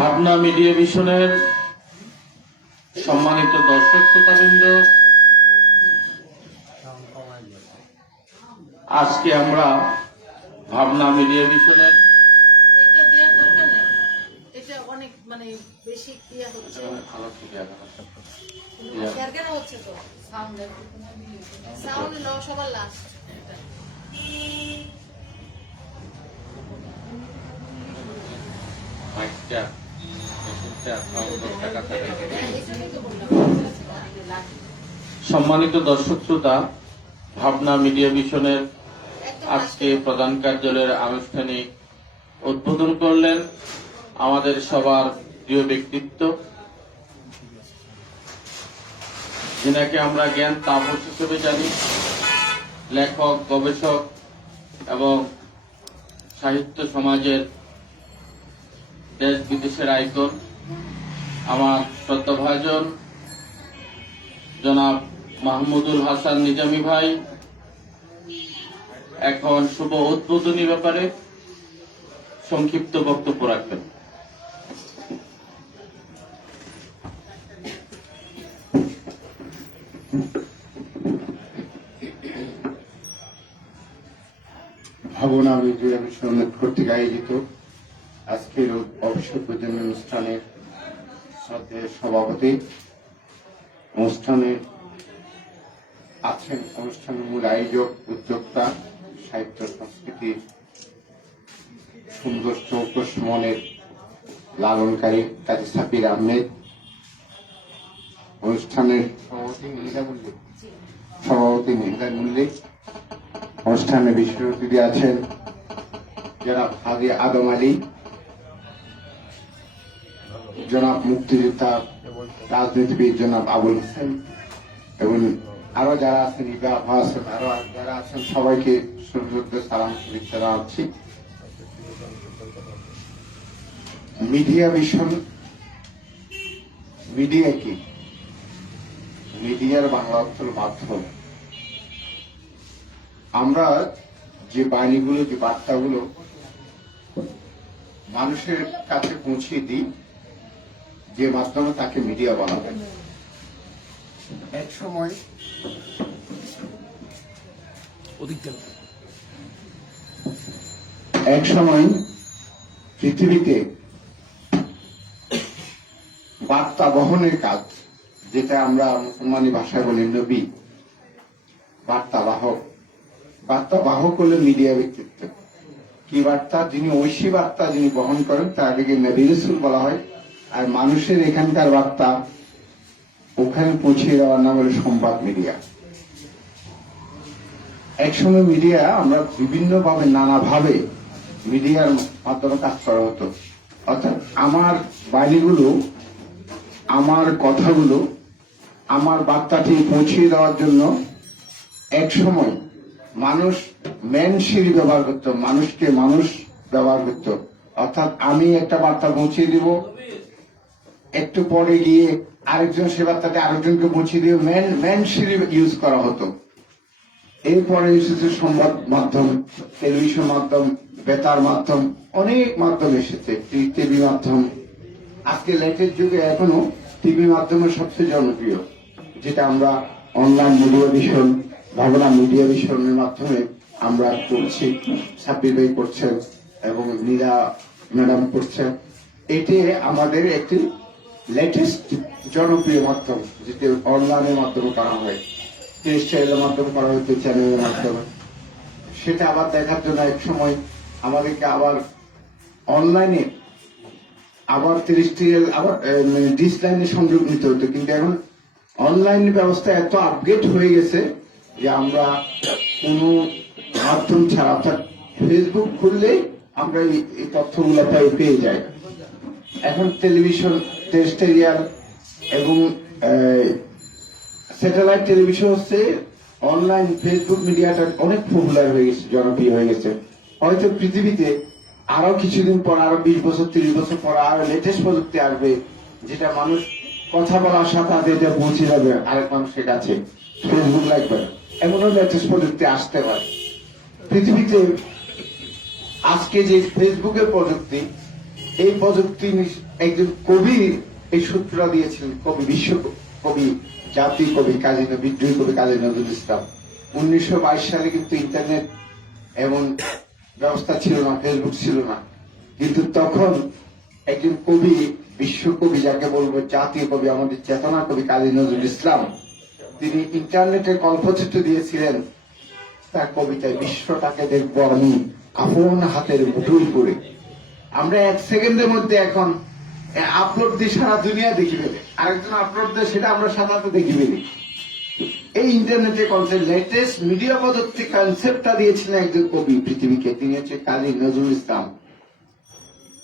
ভাবনা মিডিয়া ভিশনের সম্মানিত দর্শক শ্রোতাবৃন্দ, আজকে আমরা ভাবনা মিডিয়া ভিশনের সম্মানিত দর্শক শ্রোতা, ভাবনা মিডিয়া ভিশনের আজকে প্রধান কার্যালয়ের আনুষ্ঠানিক উদ্বোধন করলেন আমাদের সবার প্রিয় ব্যক্তিত্ব, যিনাকে আমরা জ্ঞান তাপস হিসেবে জানি, লেখক, গবেষক এবং সাহিত্য সমাজের দেশ বিদেশের আইকন, আমার শ্রদ্ধাভাজন জনাব মাহমুদুল হাসান নিজামী ভাই এখন শুভ উদ্বোধনী ব্যাপারে সংক্ষিপ্ত বক্তব্য রাখবেন। ভাবনা মিডিয়া ভিশন কর্তৃক আয়োজিত আজকের অবসর উদ্বোধনী অনুষ্ঠানের শ্রদ্ধেয় সভাপতি, অনুষ্ঠানে আছেন অনুষ্ঠানের মূল আয়োজক, উদ্যোক্তা, সাহিত্য সংস্কৃতির সুন্দর চৌকস মনের লালনকারী কাজী সাব্বির আহমেদ, অনুষ্ঠানের সভাপতি মেহেদা মল্লিক, অনুষ্ঠানে বিশেষ অতিথি আছেন জনাব হাজি আদম আলী, জনাব মুক্তিযোদ্ধা রাজনীতিবিদ জনাব আবুল হোসেন এবং আরো যারা আছেন, আরো যারা আছেন, সবাইকে সুযোগ্য সালাম শুভেচ্ছা জানাচ্ছি। মিডিয়া ভিশন, মিডিয়া কি? মিডিয়ার বাংলা অর্থ মাধ্যম। আমরা যে বাণীগুলো, যে বার্তাগুলো মানুষের কাছে পৌঁছে দিই, যে মাধ্যমে তাকে মিডিয়া বলা হয়। এক সময় পৃথিবীতে বার্তা বহনের কাজ, যেটা আমরা মুসলমানি ভাষায় বলি নবী, বার্তাবাহক। বার্তাবাহক হলো মিডিয়া ব্যক্তিত্ব। কি বার্তা? যিনি ঐশী বার্তা যিনি বহন করেন তাকে নবী রাসূল বলা হয়। আর মানুষের এখানকার বার্তা ওখানে পৌঁছে দেওয়ার নাম হলো সংবাদ মিডিয়া। একসময় মিডিয়া আমরা বিভিন্ন ভাবে, নানাভাবে মিডিয়ার মাধ্যমে কাজ করা হতো। অর্থাৎ আমার বাণীগুলো, আমার কথাগুলো, আমার বার্তাটি পৌঁছে দেওয়ার জন্য এক সময় মানুষ ম্যান সিঁড়ি ব্যবহার করত, মানুষকে মানুষ ব্যবহার করত। অর্থাৎ আমি একটা বার্তা পৌঁছে দিব, একটু পরে গিয়ে আরেকজন সে বার্তাটা আরেকজনকে পৌঁছে দিয়ে ম্যান সিঁড়ি ইউজ করা হতো। এরপরে এসেছে সংবাদ মাধ্যম, টেলিভিশন মাধ্যম, বেতার মাধ্যম, অনেক মাধ্যম এসেছে, টিভি মাধ্যম। আজকে লেটেস্ট যুগে এখনো টিভি মাধ্যমের সবচেয়ে জনপ্রিয়, যেটা আমরা অনলাইন মিডিয়া ভিশন, ভাবনা মিডিয়া ভিশনের মাধ্যমে আমরা করছি। সাব্বির ভাই করছেন এবং নীলা ম্যাডাম করছেন। এটি আমাদের একটি লেটেস্ট জনপ্রিয় মাধ্যম, যেটি অনলাইনের মাধ্যমে করা হয়, টেলিভিশন চ্যানেলের মাধ্যমে করা হয়েছে, চ্যানেলের মাধ্যমে। সেটা আবার দেখার জন্য এক সময় আমাদেরকে আবার অনলাইনে আবার টেরিস্ট্রিয়াল আবার ডিশ লাইনে সংযোগ নিতে হতো। কিন্তু এখন অনলাইন ব্যবস্থা এত আপডেট হয়ে গেছে যে আমরা কোনো মাধ্যম ছাড়া, অর্থাৎ ফেসবুক খুললেই আমরা এই তথ্যগুলো পেয়ে যাই। এখন টেলিভিশন, টেরিস্ট্রিয়াল এবং স্যাটেলাইট টেলিভিশন হচ্ছে অনলাইন ফেসবুক মিডিয়াটা অনেক পপুলার হয়ে গেছে, জনপ্রিয় হয়ে গেছে। হয়তো পৃথিবীতে আরো কিছুদিন পর, আরো 20 বছর 30 বছর পর আরো লেটেস্ট প্রযুক্তি আসবে, যেটা মানুষ কথা বলার সাথে সাথে পৌঁছে যাবে আরেক মানুষের কাছে, ফেসবুক লাগবে, এমনও লেটেস্ট প্রযুক্তি আসতে পারে পৃথিবীতে। আজকে যে ফেসবুকের প্রযুক্তি, এই প্রযুক্তি একজন কবি এই সূত্রটা দিয়েছিলেন, কবি বিশ্ব কবি, জাতীয় কবি বিদ্রোহী কবি কাজী নজরুল ইসলাম। 1922 সালে কিন্তু ইন্টারনেট এমন ব্যবস্থা ছিল না, ফেসবুক ছিল না, কিন্তু তখন একজন কবি, বিশ্বকবি যাকে বলবো, জাতীয় কবি, আমাদের চেতনা কবি কাজী নজরুল ইসলাম, তিনি ইন্টারনেটে কল্পচিত্র দিয়েছিলেন তার কবিতায়, বিশ্বটাকে দেখবো আমি আপন হাতের মুঠোয় করে। আমরা 1 সেকেন্ডের মধ্যে এখন আপলোড দিয়ে সারা দুনিয়া দেখি ফেলে, আরেকজন আপলোড দিয়ে সেটা আমরা সাধারণত দেখি ফেলি। এই ইন্টারনেটে কনসেপ্ট, লেটেস্ট মিডিয়া প্রযুক্তি কনসেপ্টটা দিয়েছিলেন একজন কবি পৃথিবীকে, তিনি হচ্ছে কাজী নজরুল ইসলাম।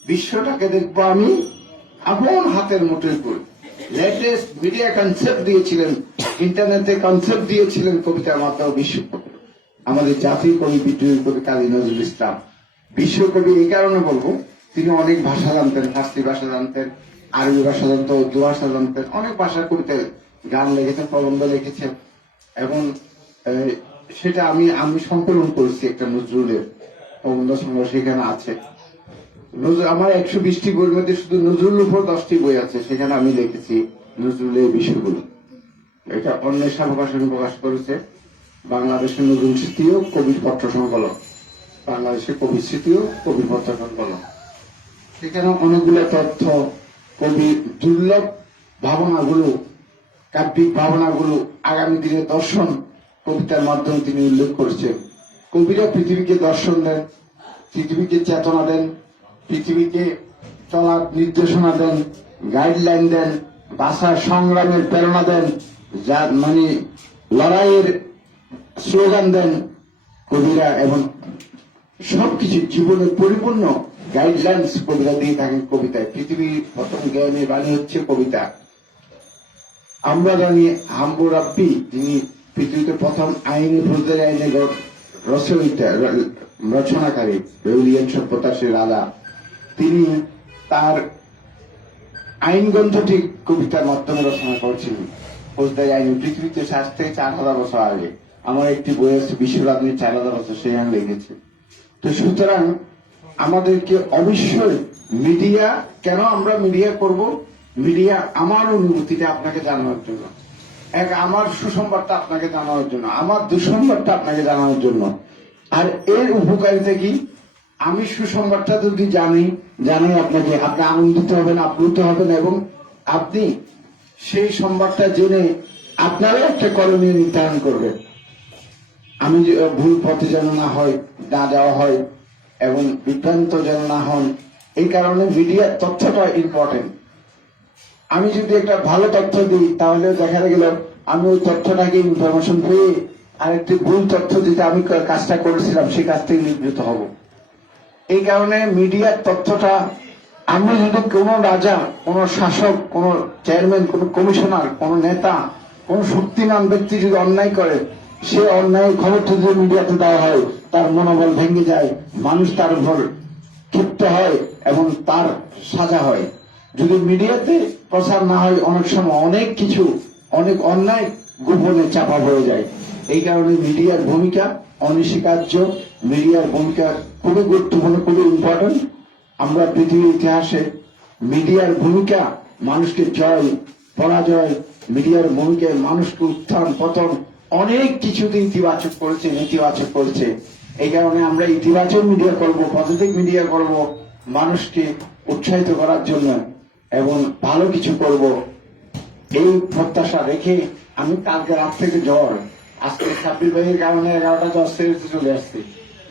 বিশ্বটাকে দেখবো আমি আপন হাতের মুঠোয় করে। লেটেস্ট মিডিয়া কনসেপ্ট দিয়েছিলেন, ইন্টারনেটে কনসেপ্ট দিয়েছিলেন কবিতার মাধ্যমে বিশ্ব আমাদের জাতীয় কবি বিদ্রোহী কবি কাজী নজরুল ইসলাম। বিশ্বকবি এই কারণে বলবো, তিনি অনেক ভাষা জানতেন, ফার্সি ভাষা জানতেন, আরবি ভাষা জানতেন, উর্দু ভাষা জানতেন, অনেক ভাষার কবিতায় গান লিখেছেন, প্রবন্ধ লিখেছেন, এবং সেটা আমি সংকলন করেছি একটা নজরুলের প্রবন্ধ সংগ্রহ সেখানে আছে। আমার 120টি বইয়ের মধ্যে শুধু নজরুলের উপর 10টি বই আছে, সেখানে আমি লিখেছি নজরুলের বিষয়গুলো। এটা অন্বেষা প্রকাশন প্রকাশ করেছে, বাংলাদেশের নজরুল স্মৃতি ও কবির পত্র সংকলন, বাংলাদেশের কবির স্মৃতি ও কবির পত্র সংকলন। সেখানে অনেকগুলো তথ্য, কবির দুর্লভ ভাবনাগুলো, কাব্যিক ভাবনাগুলো, আগামী দিনের দর্শন কবিতার মাধ্যমে তিনি উল্লেখ করেছেন। কবিরা পৃথিবীকে দর্শন দেন, পৃথিবীকে চেতনা দেন, পৃথিবীকে চলার নির্দেশনা দেন, গাইডলাইন দেন, ভাষার সংগ্রামের প্রেরণা দেন, যার মানে লড়াইয়ের স্লোগান দেন কবিরা, এবং সবকিছু জীবনের পরিপূর্ণ গাইডলাইন্স কবিরা দিয়ে থাকেন কবিতায়। পৃথিবীর প্রথম জ্ঞানের বাণী হচ্ছে কবিতা। আমরা জানি হাম্বুরাব্বি, যিনি পৃথিবীতে প্রথম আইনি ফৌজদারি আইনে রচনাকারী, বেউলিয়ান সভ্যতার সে রাজা, তিনি তার আইন গ্রন্থটি কবিতার মাধ্যমে রচনা করেছিলেন। ফৌজদারি আইন পৃথিবীতে 7 থেকে 4,000 বছর আগে। আমার একটি বই আছে বিশ্ব রাজনীতি 4,000 বছর, সেখানে লিখেছে। তো সুতরাং আমাদেরকে অবশ্যই মিডিয়া, কেন আমরা মিডিয়া করব? মিডিয়া আমার অনুভূতিটা আপনাকে জানানোর জন্য, আমার সুসংবাদটা আপনাকে জানানোর জন্য, আমার দুঃসংবাদটা আপনাকে জানানোর জন্য। আর এর উপকারিতা কি? আমি সুসংবাদটা যদি জানি আপনাকে, আপনি আনন্দিত হবেন, আপ্লুত হবেন, এবং আপনি সেই সংবাদটা জেনে আপনারও একটা করণীয় নির্ধারণ করবেন। আমি ভুল পথে যেন না যাওয়া হয়, এবং বিভ্রান্ত যেন না হন। এই কারণে মিডিয়ার তথ্যটা ইম্পর্টেন্ট। আমি যদি একটা ভালো তথ্য দিই, তাহলে দেখা গেল আমি ওই তথ্যটাকে ইনফরমেশন পেয়ে আরেকটি ভুল তথ্য দিতে আমি কাজটা করেছিলাম, সেই কাজ থেকে নিবৃত্ত হব। এই কারণে মিডিয়ার তথ্যটা, আমি যদি কোনো রাজা, কোনো শাসক, কোনো চেয়ারম্যান, কোনো কমিশনার, কোনো নেতা, কোনো শক্তিমান ব্যক্তি যদি অন্যায় করে, সে অন্যায় খবরটা যদি মিডিয়াতে দেওয়া হয়, তার মনোবল ভেঙে যায়, মানুষ তার উপর ক্ষিপ্ত হয় এবং তার সাজা হয়। যদি মিডিয়াতে প্রচার না হয়, অনেক সময় অনেক কিছু, অনেক অন্যায় গোপনে চাপা পড়ে যায়। এই কারণে মিডিয়ার ভূমিকা অনস্বীকার্য, মিডিয়ার ভূমিকা খুবই গুরুত্বপূর্ণ, খুবই ইম্পর্টেন্ট। আমরা পৃথিবীর ইতিহাসে মিডিয়ার ভূমিকা মানুষকে জয় পরাজয়, মিডিয়ার ভূমিকায় মানুষকে উত্থান পতন অনেক কিছুতে ইতিবাচক করেছে, নেতিবাচক করেছে। এই কারণে আমরা ইতিবাচক মিডিয়া করব, পজিটিভ মিডিয়া করব, মানুষকে উৎসাহিত করার জন্য এবং ভালো কিছু করব, এই প্রত্যাশা রেখে আমি কালকে রাত থেকে জ্বর, আজকে 26 ভাইয়ের কারণে 11টা জ্বর সেরে চলে আসছে।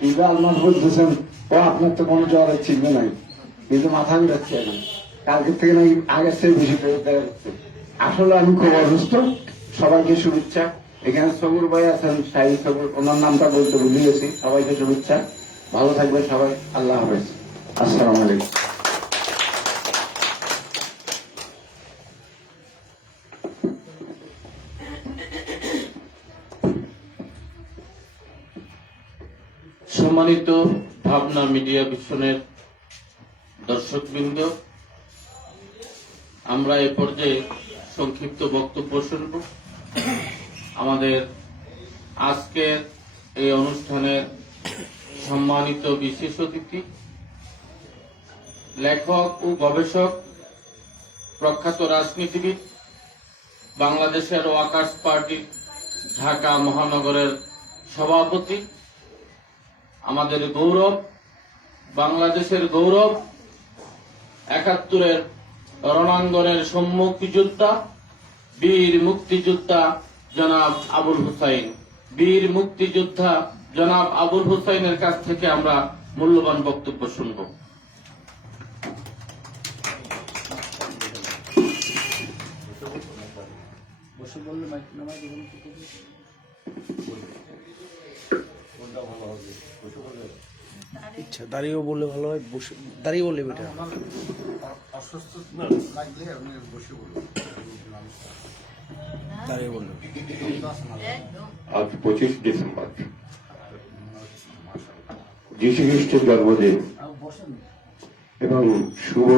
ইবা আলমাস বলতেছেন, ও আপনার তো কোনো জ্বরের চিহ্ন নাই, কিন্তু মাথা ঘুরাচ্ছে আমি, কালকে থেকে নাকি আগের চেয়ে বেশি দেখা যাচ্ছে। আসলে আমি খুব অসুস্থ। সবাইকে শুভেচ্ছা। এখানে সবুর ভাই আছেন, শাহিদ সবুর, ওনার নামটা বলতে ভুলে গেছি। সবাইকে শুভেচ্ছা, ভালো থাকবেন সবাই, আল্লাহ হাফেজ, আসসালামু আলাইকুম। সম্মানিত ভাবনা মিডিয়া ভিশনের দর্শকবৃন্দ, আমরা এ পর্যায়ে সংক্ষিপ্ত বক্তব্য শুনব। আমাদের আজকের এই অনুষ্ঠানের সম্মানিত বিশেষ অতিথি লেখক ও গবেষক, প্রখ্যাত রাজনীতিবিদ, বাংলাদেশের ওয়াকার্স পার্টি ঢাকা মহানগরের সভাপতি, আমাদের গৌরব, বাংলাদেশের গৌরব, ৭১-এর রণাঙ্গনের সম্মুখযোদ্ধা, বীর মুক্তিযোদ্ধা জনাব আবুল হুসাইন। বীর মুক্তিযোদ্ধা জনাব আবুল হুসাইনের কাছ থেকে আমরা মূল্যবান বক্তব্য শুনব। ইচ্ছা দাঁড়িয়েও বললে ভালো হয়, বসে দাঁড়িয়ে বললে বেটার। দাঁড়িয়ে বললে আজ 25 ডিসেম্বর যীশু খ্রিস্টের জন্মদিন এবং শুভ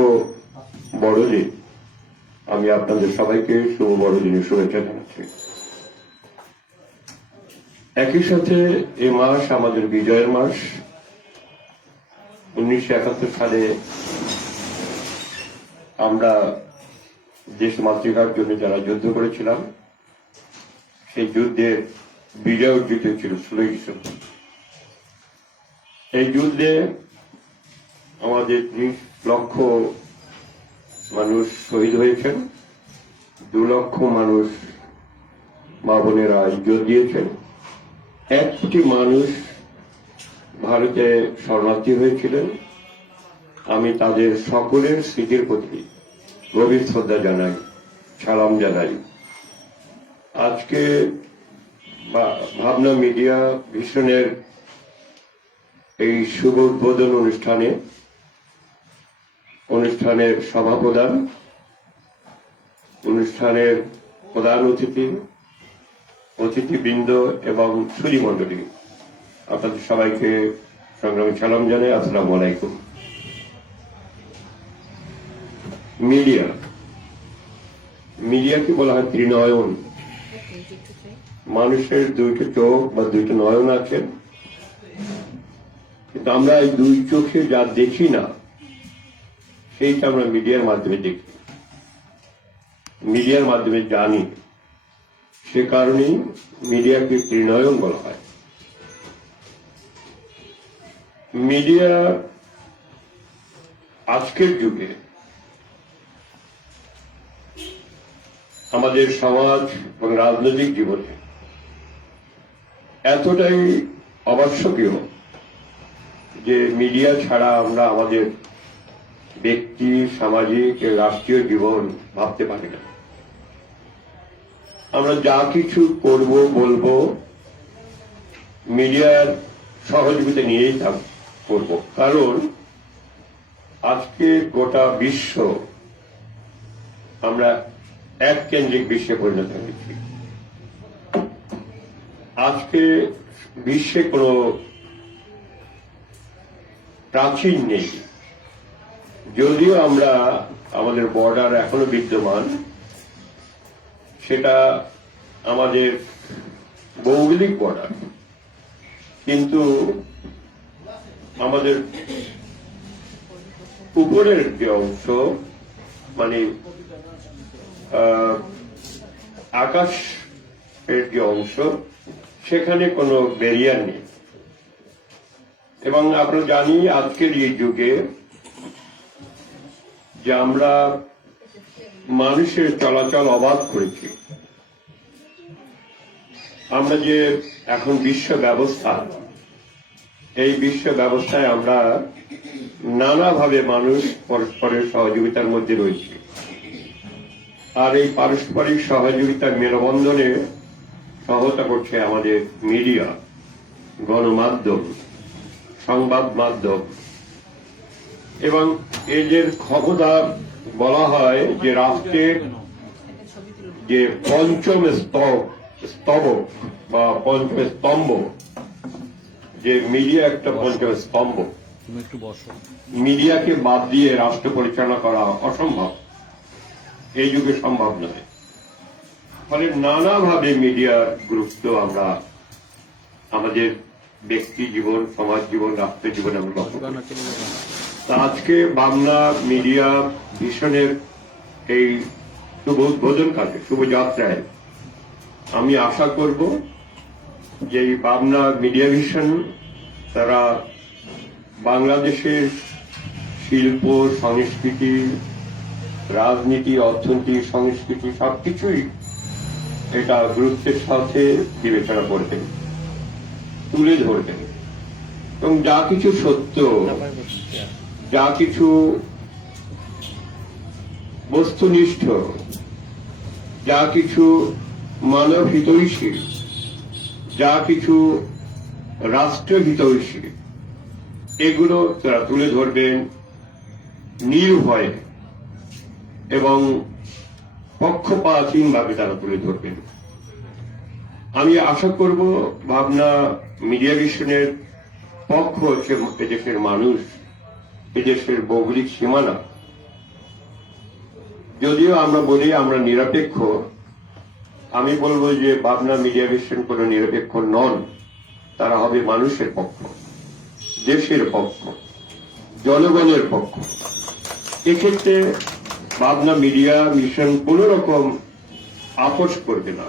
বড়দিন। আমি আপনাদের সবাইকে শুভ বড়দিনের শুভেচ্ছা জানাচ্ছি। একই সাথে এ মাস আমাদের বিজয়ের মাস। 1971 সালে আমরা দেশ মাতৃকার জন্য যারা যুদ্ধ করেছিলাম, সেই যুদ্ধে বিজয় অর্জিত হয়েছিল 16 ডিসেম্বর। এই যুদ্ধে আমাদের 30 লক্ষ মানুষ শহীদ হয়েছেন, 2 লক্ষ মানুষ মা বোনেরা ইজ্জত দিয়েছেন, 1 কোটি মানুষ ভারতে শরণার্থী হয়েছিলেন। আমি তাদের সকলের স্মৃতির প্রতি গভীর শ্রদ্ধা জানাই, সালাম জানাই। আজকে ভাবনা মিডিয়া ভিশনের এই শুভ উদ্বোধন অনুষ্ঠানের সভাপ্রধান, অনুষ্ঠানের প্রধান অতিথিবৃন্দ এবং সুধীমণ্ডলী, আপনাদের সবাইকে সংগ্রামী সালাম জানাই। আসসালামু আলাইকুম। মিডিয়াকে বলা হয় ত্রিনয়ন। মানুষের 2টা চোখ বা 2টা নয়ন আছে, কিন্তু আমরা এই 2 চোখে যা দেখি না, সেইটা আমরা মিডিয়ার মাধ্যমে দেখি, মিডিয়ার মাধ্যমে জানি। সে কারণেই মিডিয়াকে ত্রিনয়ন বলা হয়। মিডিয়া আজকের যুগে আমাদের সমাজ এবং রাজনৈতিক জীবনে এতটাই আবশ্যকীয় যে মিডিয়া ছাড়া আমরা আমাদের ব্যক্তি, সামাজিক, রাষ্ট্রীয় জীবন ভাবতে পারি না। আমরা যা কিছু করব বলবো মিডিয়ার সহযোগিতা নিয়েই তা করব, কারণ আজকে গোটা বিশ্ব আমরা এক কেন্দ্রিক বিশ্বে পরিণত হয়েছি। আজকে বিশ্বে কোনো প্রাচীন নেই, যদিও আমরা আমাদের বর্ডার এখনো বিদ্যমান, সেটা আমাদের ভৌগোলিক বর্ডার, কিন্তু আমাদের উপরের যে অংশ, মানে আকাশের যে অংশ, সেখানে কোনো ব্যারিয়ার নেই। এবং আমরা জানি আজকের এই যুগে যে আমরা মানুষের চলাচল অবাধ করেছি। আমরা যে এখন বিশ্ব ব্যবস্থা, এই বিশ্ব ব্যবস্থায় আমরা নানাভাবে মানুষ পরস্পরের সহযোগিতার মধ্যে রয়েছে। আর এই পারস্পরিক সহযোগিতার মেলবন্ধনে সহায়তা করছে আমাদের মিডিয়া, গণমাধ্যম, সংবাদ মাধ্যম। এবং এদের ক্ষমতা বলা হয় যে রাষ্ট্রের যে পঞ্চম স্তবক বা পঞ্চম স্তম্ভ, যে মিডিয়া একটা পঞ্চম স্তম্ভ। মিডিয়াকে বাদ দিয়ে রাষ্ট্র পরিচালনা করা অসম্ভব, এই যুগে সম্ভব নয়। ফলে নানাভাবে মিডিয়ার গুরুত্ব আমরা আমাদের ব্যক্তি জীবন, সমাজ জীবন, রাষ্ট্র জীবনে আমরা লক্ষ্য করি। তা আজকে বাংলা মিডিয়া ভিশনের এই শুভ উদ্বোধন কাজে শুভযাত্রায় আমি আশা করব যে এই বাংলা মিডিয়া ভিশন তারা বাংলাদেশের শিল্প সংস্কৃতি রাজনীতি অর্থনীতি সংস্কৃতি সবকিছুই এটা গুরুত্বের সাথে বিবেচনা করবেন তুলে ধরবেন এবং যা কিছু সত্য যা কিছু বস্তুনিষ্ঠ যা কিছু মানব হিতৈষী যা কিছু রাষ্ট্র হিতৈষী এগুলো তারা তুলে ধরবেন নির্ভয়ে এবং পক্ষপাতহীনভাবে তারা তুলে ধরবেন। আমি আশা করব ভাবনা মিডিয়া ভিশনের পক্ষ হচ্ছে এদেশের মানুষ, এদেশের ভৌগোলিক সীমানা। যদিও আমরা বলি আমরা নিরপেক্ষ, আমি বলবো যে ভাবনা মিডিয়া ভিশন কোনো নিরপেক্ষ নন, তারা হবে মানুষের পক্ষ, দেশের পক্ষ, জনগণের পক্ষ। এক্ষেত্রে ভাবনা মিডিয়া মিশন কোন রকম আপোষ করবে না।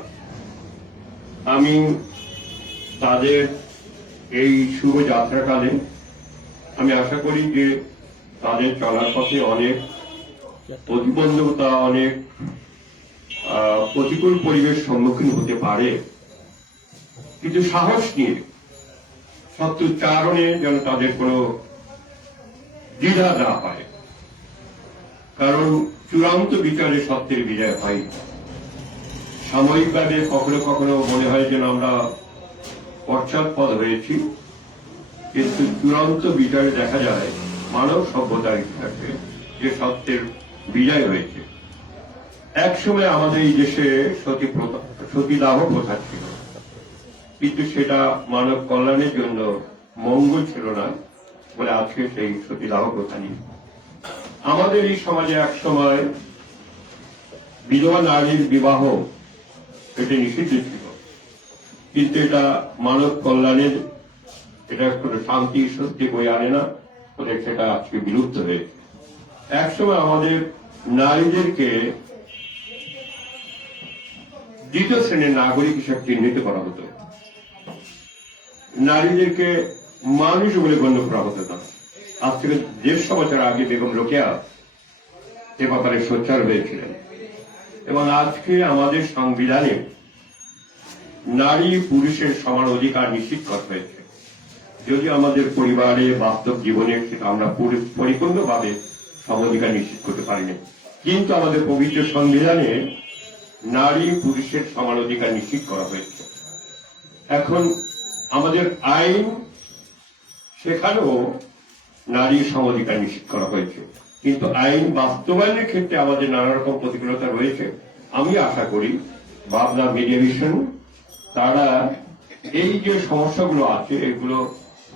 আমি তাদের এই শুভ যাত্রাকালে আমি আশা করি যে তাদের চলার পথে অনেক প্রতিবন্ধকতা অনেক প্রতিকূল পরিবেশ সম্মুখীন হতে পারে, কিন্তু সাহস নিয়ে সত্যুচ্চারণে যেন তাদের কোনো দ্বিধা না পায়, কারণ চূড়ান্ত বিচারে সত্যের বিজয় হয়। সাময়িকভাবে কখনো কখনো মনে হয় যেন আমরা পশ্চাৎপদ হয়েছি, কিন্তু চূড়ান্ত বিচারে দেখা যায় মানব সভ্যতার ইতিহাসে যে সত্যের বিজয় হয়েছে। একসময় আমাদের এই দেশে সতীদাহ প্রথা ছিল, কিন্তু সেটা মানব কল্যাণের জন্য মঙ্গল ছিল না বলে আজকে সেই সতীদাহ প্রথা নেই। আমাদের এই সমাজে এক সময় বিধবা নারীর বিবাহ এটি নিষিদ্ধ ছিল, কিন্তু এটা মানব কল্যাণের এটা কোনো শান্তি সত্যি বই আনে না বলে সেটা আজকে বিলুপ্ত হয়েছে। একসময় আমাদের নারীদেরকে দ্বিতীয় শ্রেণীর নাগরিক হিসেবে চিহ্নিত করা হতো, নারীদেরকে মানুষ বলে গণ্য করা হতো না। আজ থেকে 150 বছর আগে বেগম রোকেয়া এ ব্যাপারে সোচ্চার হয়েছিলেন, এবং আজকে আমাদের সংবিধানে নারী পুরুষের সমান অধিকার নিশ্চিত করা হয়েছে। যদি আমাদের পরিবারে বাস্তব জীবনে সেটা আমরা পরিপূর্ণভাবে সম অধিকার নিশ্চিত করতে পারিনি, কিন্তু আমাদের পবিত্র সংবিধানে নারী পুরুষের সমান অধিকার নিশ্চিত করা হয়েছে। এখন আমাদের আইন সেখানেও নারীর সম অধিকার নিশ্চিত করা হয়েছে, কিন্তু আইন বাস্তবায়নের ক্ষেত্রে আমাদের নানা রকম প্রতিকূলতা রয়েছে। আমি আশা করি ভাবনা মিডিয়া ভিশন তারা এই যে সমস্যাগুলো আছে এগুলো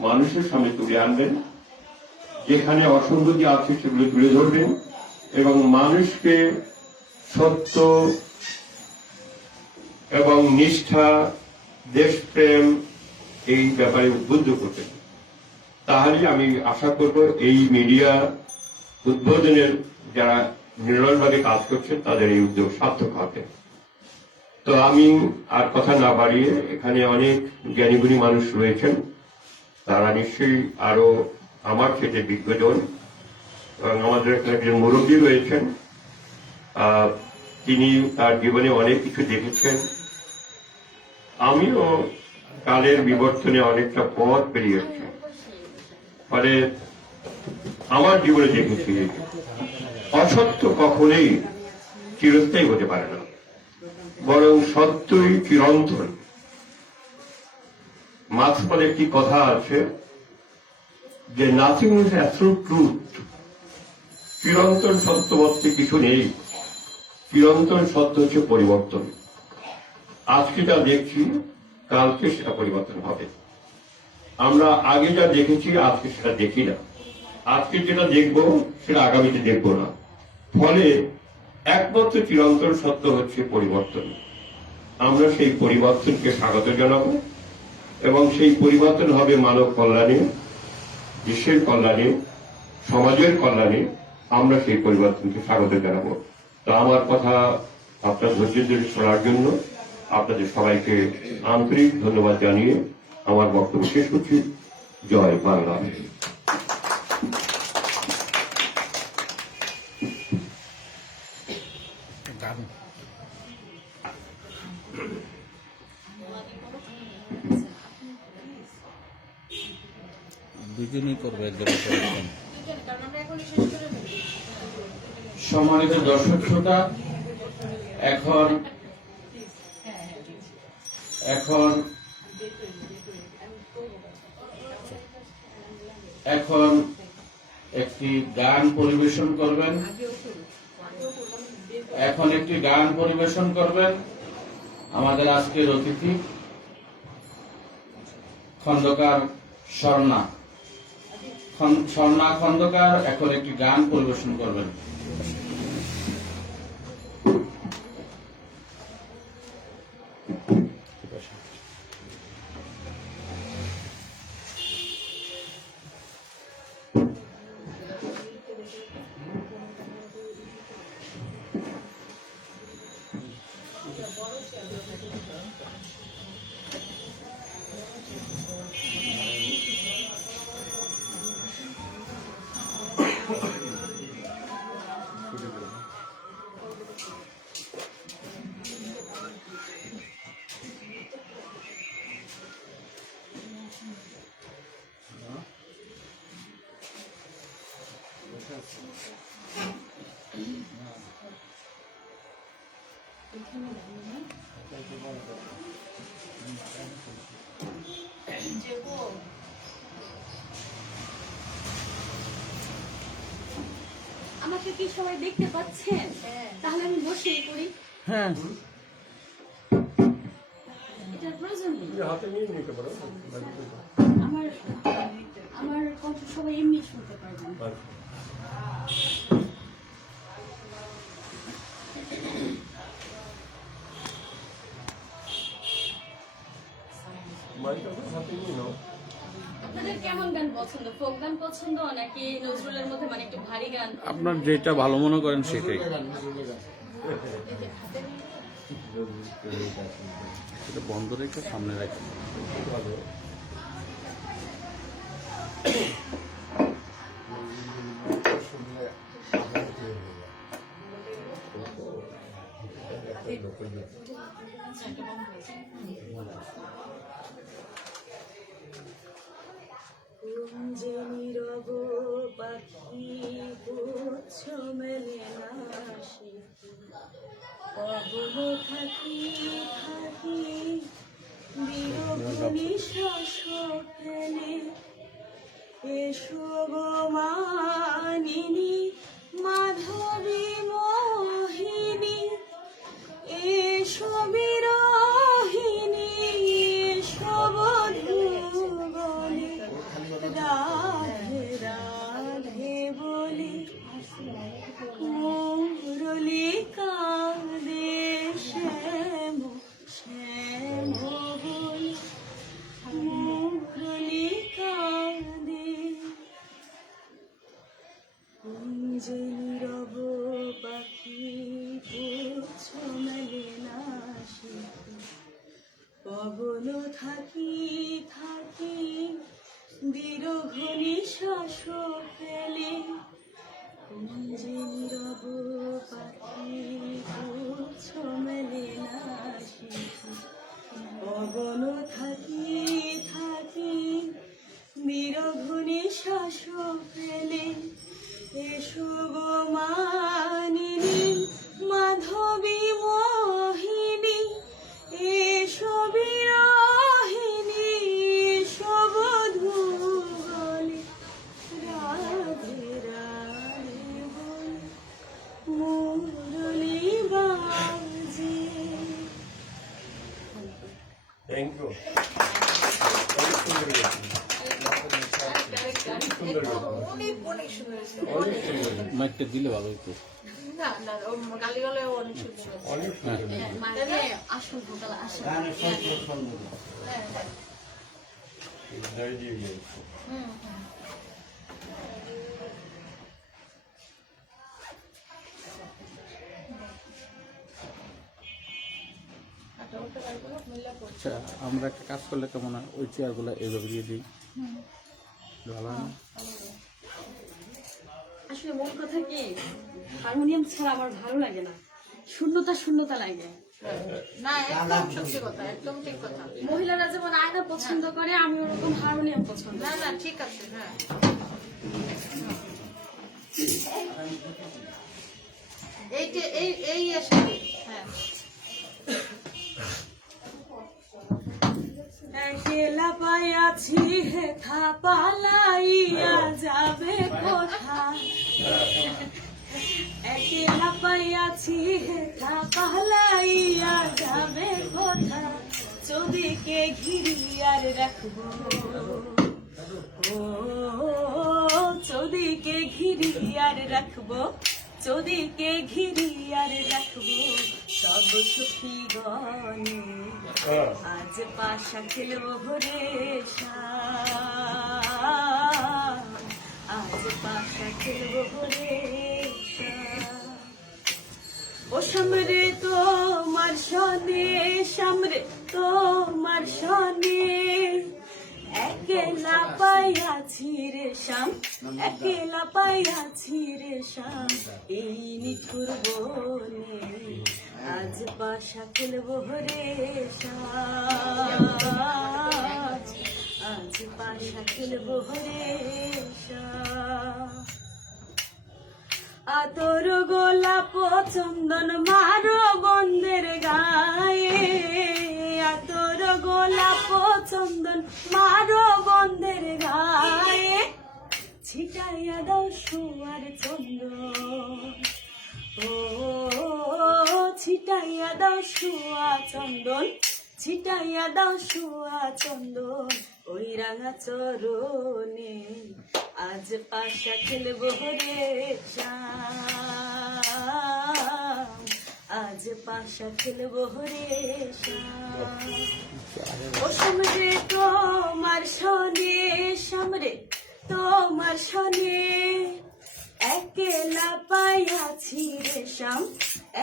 মানুষের সামনে তুলে আনবেন, যেখানে অসঙ্গতি আছে সেগুলো তুলে ধরবেন এবং মানুষকে সত্য এবং নিষ্ঠা দেশপ্রেম এই ব্যাপারে উদ্বুদ্ধ করবেন। তাহলে আমি আশা করব এই মিডিয়া উদ্বোধনের যারা নির্মলভাবে কাজ করছেন তাদের এই উদ্যোগ সার্থক হবে। তো আমি আর কথা না বাড়িয়ে, এখানে অনেক জ্ঞানীগুণী মানুষ রয়েছেন, তারা নিশ্চয়ই আরো আমার ক্ষেত্রে বিজ্ঞজন, এবং আমাদের এখানে একজন মুরব্বী রয়েছেন, তিনি তার জীবনে অনেক কিছু দেখেছেন। আমিও কালের বিবর্তনে অনেকটা পথ পেরিয়েছি, ফলে আমার জীবনে দেখেছি অসত্য কখনোই চিরস্থায়ী হতে পারে না, বরং সত্যই চিরন্তন। মার্ক্সের একটি কথা আছে যে নাথিং ইজ অ্যাবসলিউট ট্রুথ, চিরন্তন সত্য বলতে কিছু নেই, চিরন্তন সত্য হচ্ছে পরিবর্তন। আজকে যা দেখছি কালকে সেটা পরিবর্তন হবে। আমরা আগে যা দেখেছি আজকে সেটা দেখি না, আজকে যেটা দেখব সেটা আগামীতে দেখব না, ফলে একমাত্র চিরন্তন সত্য হচ্ছে পরিবর্তন। আমরা সেই পরিবর্তনকে স্বাগত জানাবো এবং সেই পরিবর্তন হবে মানব কল্যাণে, দেশের কল্যাণে, সমাজের কল্যাণে আমরা সেই পরিবর্তনকে স্বাগত জানাবো। তো আমার কথা আপনার ধৈর্য ধরে শোনার জন্য আপনাদের সবাইকে আন্তরিক ধন্যবাদ জানিয়ে আমার বক্তব্য শেষ করছি। জয় বাংলা। গান দুজনেই করবে, একজন একজন। সম্মানিত দর্শক শ্রোতা, এখন এখন এখন একটি গান পরিবেশন করবেন। এখন একটি গান পরিবেশন করবেন আমাদের আজকের অতিথি খন্দকার স্বর্ণা খন্দকার এখন একটি গান পরিবেশন করবেন। আমাকে কি সবাই দেখতে পাচ্ছেন? তাহলে আমি বসেই করি। হ্যাঁ, এটার প্রয়োজন নেই। আমার আমার কণ্ঠ সবাই এমনি শুনতে পারবেন। আপনাদের কেমন গান পছন্দ? ফোক গান পছন্দ নাকি নজরুলের মধ্যে মানে একটু ভারী গান? আপনার যেটা ভালো মনে করেন সেটাই, সেটা বন্ধ রেখে সামনে রাখেন। কুঞ্জে নীরব পাখি পুচ্ছ মেলে না শিখি, পবন থাকি থাকি বিরহ নিঃশ্বাস ফেলে, এসো গো মানিনী মাধবী মোহিনী, এসো বিরহিনী, এসো বধূ বলে, রাধে রাধে বলে মুরলি কাঁদে, শ্যাম শ্যাম বলে মুরলি কাঁদে। কুঞ্জে নীরব পাখি পুচ্ছ মেলে না শিখি, পবন থাকি থাকি বিরহ নিঃশ্বাস ফেলে, কুঞ্জে নীরব পাখি পুচ্ছ মেলে না শিখি, পবন থাকি থাকি বিরহ নিঃশ্বাস ফেলে, এসো গো মানিনী মাধবী মোহিনী, এসো বিরহিনী, এসো বধূ বলে, রাধে রাধে বলে মুরলি বাজে। Thank you. মাইকটা দিলে ভালো হতো। আসল ভোকাল আসল। আচ্ছা, আমরা একটা কাজ করলে কেমন হয়, ওই চেয়ারগুলো এইভাবে দিয়ে দিই, ভালো হয় না? আসলে মূল কথা কি, হারমোনিয়াম ছাড়া আমার ভালো লাগে না, শূন্যতা শূন্যতা লাগে। না একদম সত্যি কথা, একদম ঠিক কথা। মহিলারা যেমন আয়না পছন্দ করে, আমি ওরকম হারমোনিয়াম পছন্দ না করি। না ঠিক আছে, হ্যাঁ। এইটা এই আসে, হ্যাঁ। একলা পাইয়াছি হেথা পালাইয়া যাবে কোথায়, একলা পাইয়াছি হেথা পালাইয়া যাবে কোথায়, চোদিকে ঘিরিয়ার রাখবো, ও চোদিকে ঘিরিয়ার রাখবো, চোদিকে ঘিরিয়ার রাখবো সব সুখী গণে, আজ পাশা খেলবো রে শ্যাম, আজ পাশা খেলবো রে শ্যাম। ও সামরে তোমার সনে, সামরে তোমার সনে, একলা পাইয়াছি রে শ্যাম, একলা পাইয়াছি রে শ্যাম, এই নিঠুর বনে আজ পাশা খেলবো রে শ্যাম, আজ পাশা খেলবো রে শ্যাম। আতর গোলাপ চন্দন মারো বন্ধের গায়ে, আতর গোলাপ চন্দন মারো বন্ধের গায়ে, ছিটাইয়া দাও সোয়ার চন্দন, ও ছিটাইয়া দাও সোয়া চন্দন, ছিটাইয়া দাও সোয়া চন্দন, ওই রাঙা চরণে আজ পাশা খেলবো রে শ্যাম, আজ পাশা খেলবো রে শ্যাম। ও সামরে তোমার সনে, সামরে তোমার সনে, একলা পাইয়াছি রে শ্যাম,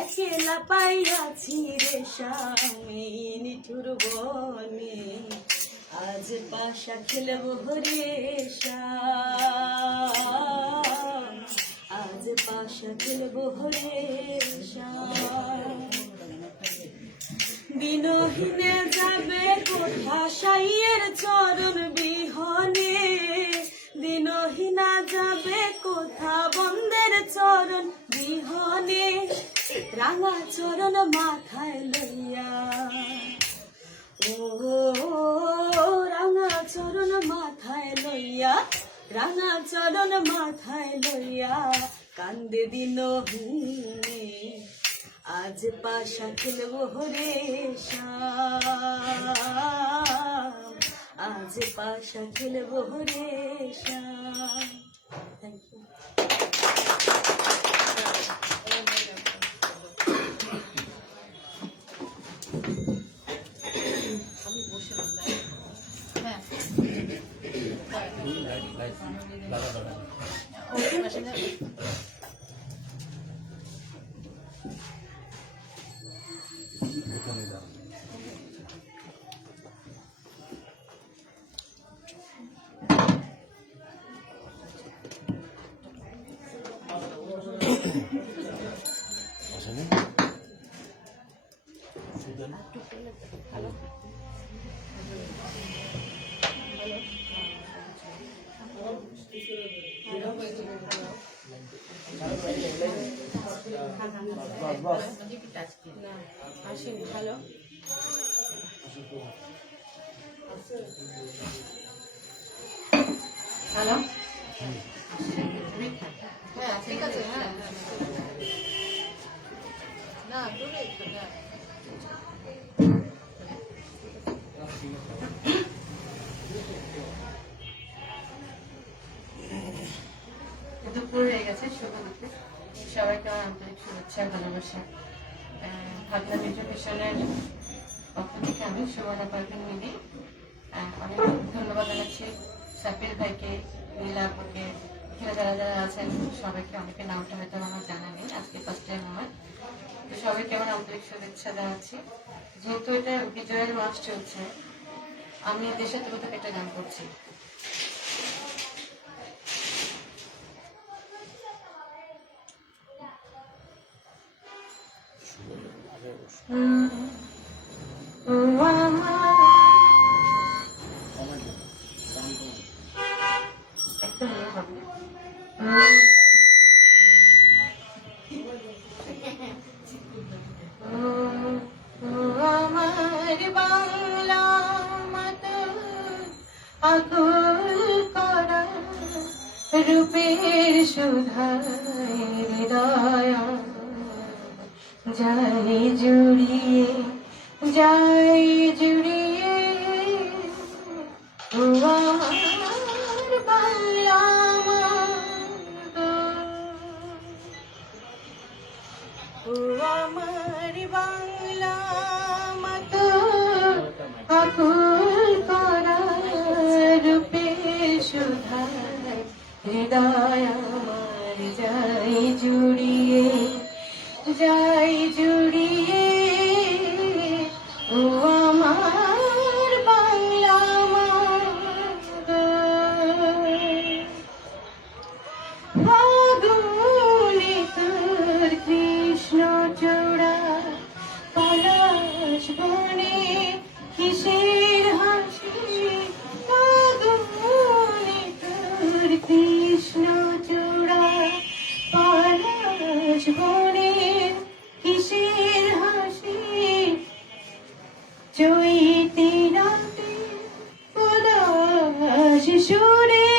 একলা পাইয়াছি রে শ্যাম, এই নিঠুর বনে আজ পাশা খেলবো রে শ্যাম, আজ পাশা খেলবো রে শ্যাম। দিনহীনে যাবে কোথা সাইয়ের চরণ বিহনে, দিনহীনা যাবে কোথা বন্ধের চরণ বিহনে, রাঙা চরণ মাথায় লইয়া, ও রাঙা চরণ মাথায় লইয়া, রাঙা চরণ মাথায় লইয়া, কান্দে দিনহীনে আজ পাশা খেলবো রে শ্যাম, আজ পাশা খেলবো রে শ্যাম। Thank you. হ্যাঁ আসেনি, হ্যালো হ্যালো, হ্যাঁ ঠিক আছে, হ্যাঁ না দূরে একটু, হ্যাঁ দুপুর হয়ে গেছে, শুভ দুপুর, সবাইকে আমার আন্তরিক শুভেচ্ছা ভালোবাসা। ভাবনা মিউজিক মিশনের পক্ষ থেকে আমি সুবর্ণা পারভিন মিলি অনেক ধন্যবাদ জানাচ্ছি সাপির ভাইকে, নীলা আপুকে, এখানে যারা যারা আছেন সবাইকে, অনেকের নামটা হয়তো আমার জানা নেই, আজকে ফার্স্ট টাইম আমার। তো সবাইকে আমার আন্তরিক শুভেচ্ছা জানাচ্ছি। যেহেতু এটা বিজয়ের মাস চলছে, আমি দেশাত্মবোধক একটা গান করছি। ও আমার একটা মেয়ে হবে। ও আমার বাংলা মাতা আকুল করা রূপের সুধায় হৃদয় যাই জুড়িয়ে যাই জুড়িয়ে। ও আমার বাংলা মাতা, ও আমার বাংলা মাতা আকুল করা রূপের সুধায় হৃদয় আমার যাই জুড়িয়ে যাই জুড়িয়ে। ও আমার বাংলা মাতা, ফাগুনে তোর কৃষ্ণ চূড়া পলাশ বনে কিসের হাসি। ফাগুনে তোর কৃষ্ণ চূড়া পলাশ বনে কিসের হাসি। চৈতি রাতে পলাশ সুরে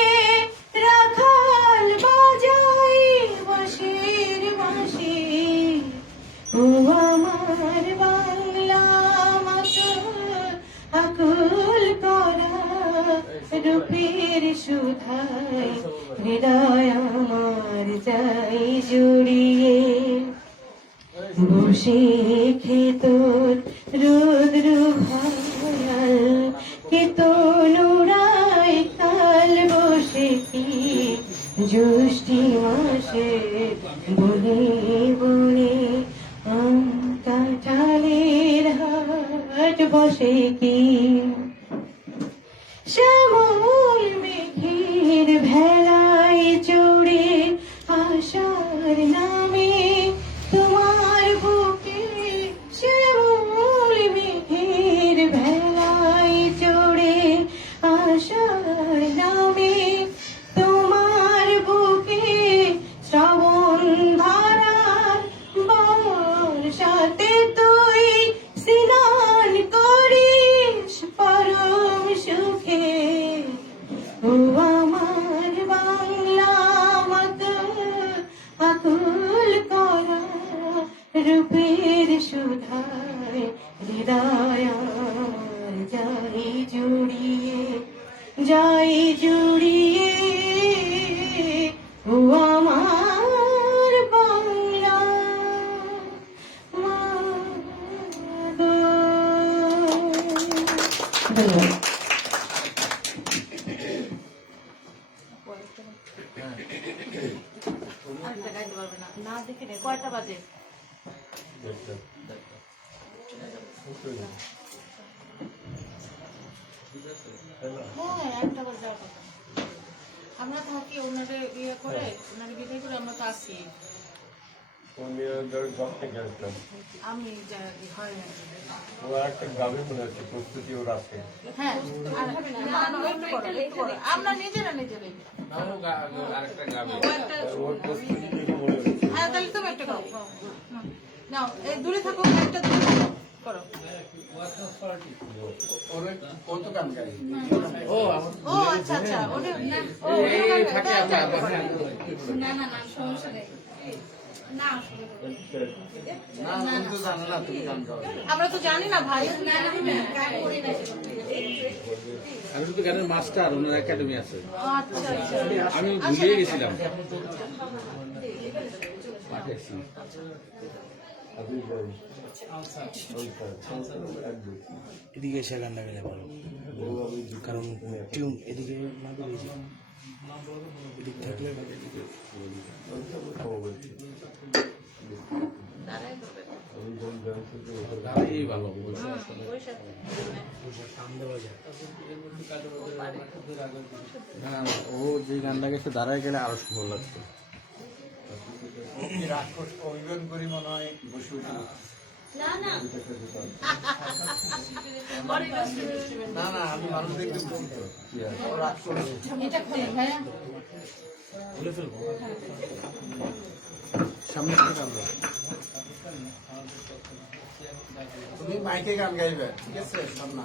রাখাল বাজাই বাঁশির বাঁশি। ও আমার বাংলা মাতা আকুল করা রূপের সুধায় হৃদয় আমার যাই জুড়িয়ে। বসে খেতর রুদ্র ভায়াল কেতনুরাই কাল বসে কি জ্যৈষ্ঠী মাসে বনে বনে আম কাঁঠালের হাট বসে কি। শ্যামল মেঘের ভেলায় চড়ে আশার নামে তোমার বুকে। শ্যামল মেঘের ভেলায় চড়ে আশার নামে তোমার বুকে। শ্রাবণ ধারার বর্ষাতে তুই স্নান করিস পরম সুখে। ও আমার বাংলা মাতা আকুল করা রূপের সুধায় হৃদয় আমার যাই জুড়িয়ে যাই জুড়িয়ে। ও আমার বাংলা মাতা। ধন্যবাদ। না দেখে কয়টা বাজে? হ্যাঁ, একটা বাজে যাওয়ার কথা। আমরা থাকি ওনারে ইয়ে করে, ওনারে বিদায় করে আমরা তো আসি। আমি হয় না। হ্যাঁ, আমরা নিজেরা নিজেরাই। হ্যাঁ, তাহলে তুমি একটা গাও। নাও, এই দূরে থাকো, একটা দূরে থাকো, করো। ও আচ্ছা আচ্ছা, ওটা না না না, সমস্যা নেই। আমরা তো জানি না ভাই। আমি শুধু গানের মাস্টার, ওনার একাডেমি আছে। আচ্ছা আচ্ছা, আমি ভুলিয়ে গেছিলাম। এদিকে এসে গানটা গেলে ভালো, কারণ টিউন এদিকে না দিলে এদিক থাকলে দাঁড়াই করবে। টান দেওয়া যায়। ও যে গানটা গেছে দাঁড়ায় গেলে আরো সুন্দর লাগতো। না না খুলে ফেলবো। সামনে থেকে গান গাও। তুমি মাইকে গান গাইবে, ঠিক আছে? সামনা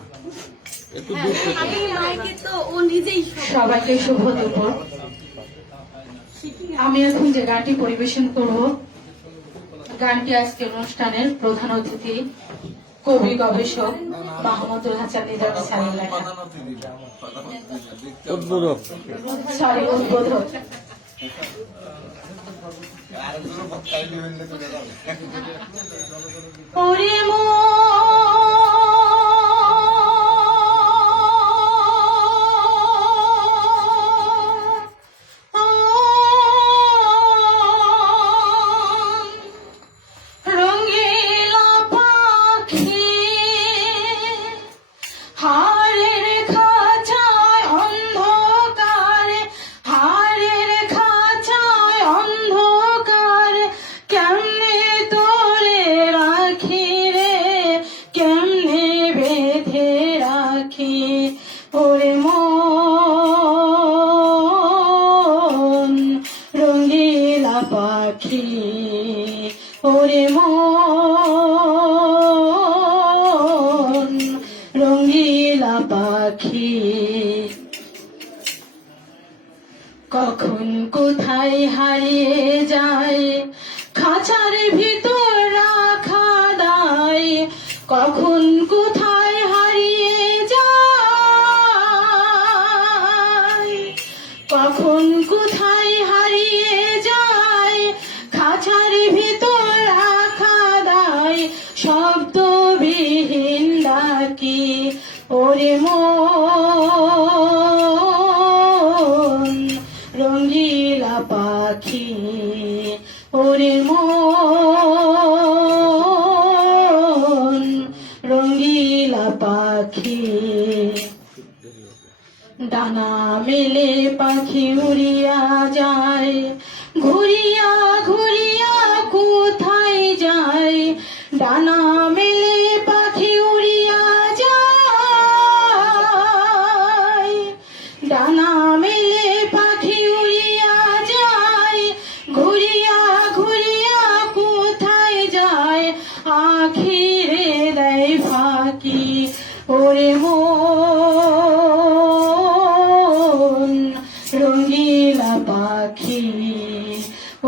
একটু দূর থেকে। আমি মাইকে তো ও নিজেই সবাইকে শুভ দুপুর। আমি এখন যে গানটি পরিবেশন করব, গানটি আজকের অনুষ্ঠানের প্রধান অতিথি কবি গবেষক মাহমুদুল হাসান নিজামী স্যারের লেখা। উদ্বোধক। সরি, উদ্বোধক। ওরে রঙিলা পাখি হারের খাঁচায় অন্ধকারে, হারের খাঁচায় অন্ধকারে, কেমনে তোরে রাখি রে, কেমনে বেঁধে রাখি। ওরে মন রঙিলা পাখি, ওরে মন রঙিলা পাখি, কখন কোথায় হারিয়ে যায় খাঁচার ভিতর রাখা দায়, কখন কোথায় হারিয়ে যায়, কখন কোথায় হারিয়ে যায় খাঁচার ভিতর রাখা দায়, শব্দবিহীন ডাকি। ওরে মন রঙিলা পাখি, ওরে মন রঙিলা পাখি, ডানা মেলে পাখি উড়িয়া যায়, ঘুরিয়া ঘুরিয়া কোথায় যায়, ডানা মেলে পাখি উড়িয়া যায়, ডানা মেলে পাখি উড়িয়া যায়, ঘুরিয়া ঘুরিয়া কোথায় যায়, আখিরে দেয় ফাঁকি। ওরে মন রঙিলা পাখি,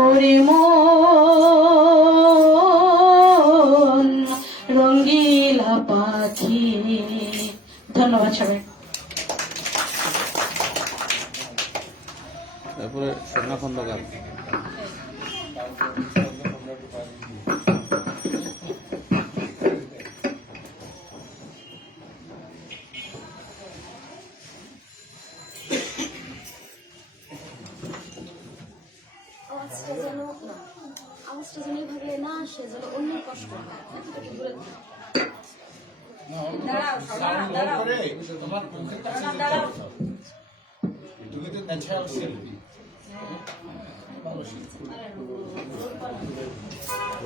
ওরে মন রঙিলা পাখি। ধন্যবাদ সবাই। তারপরে সোনা খন্দকার। আওয়াজটা যেন আওয়াজটা যেন এইভাবে না আসে, যেন অন্য কষ্ট হয়, এতটুকু দূরে থাকো।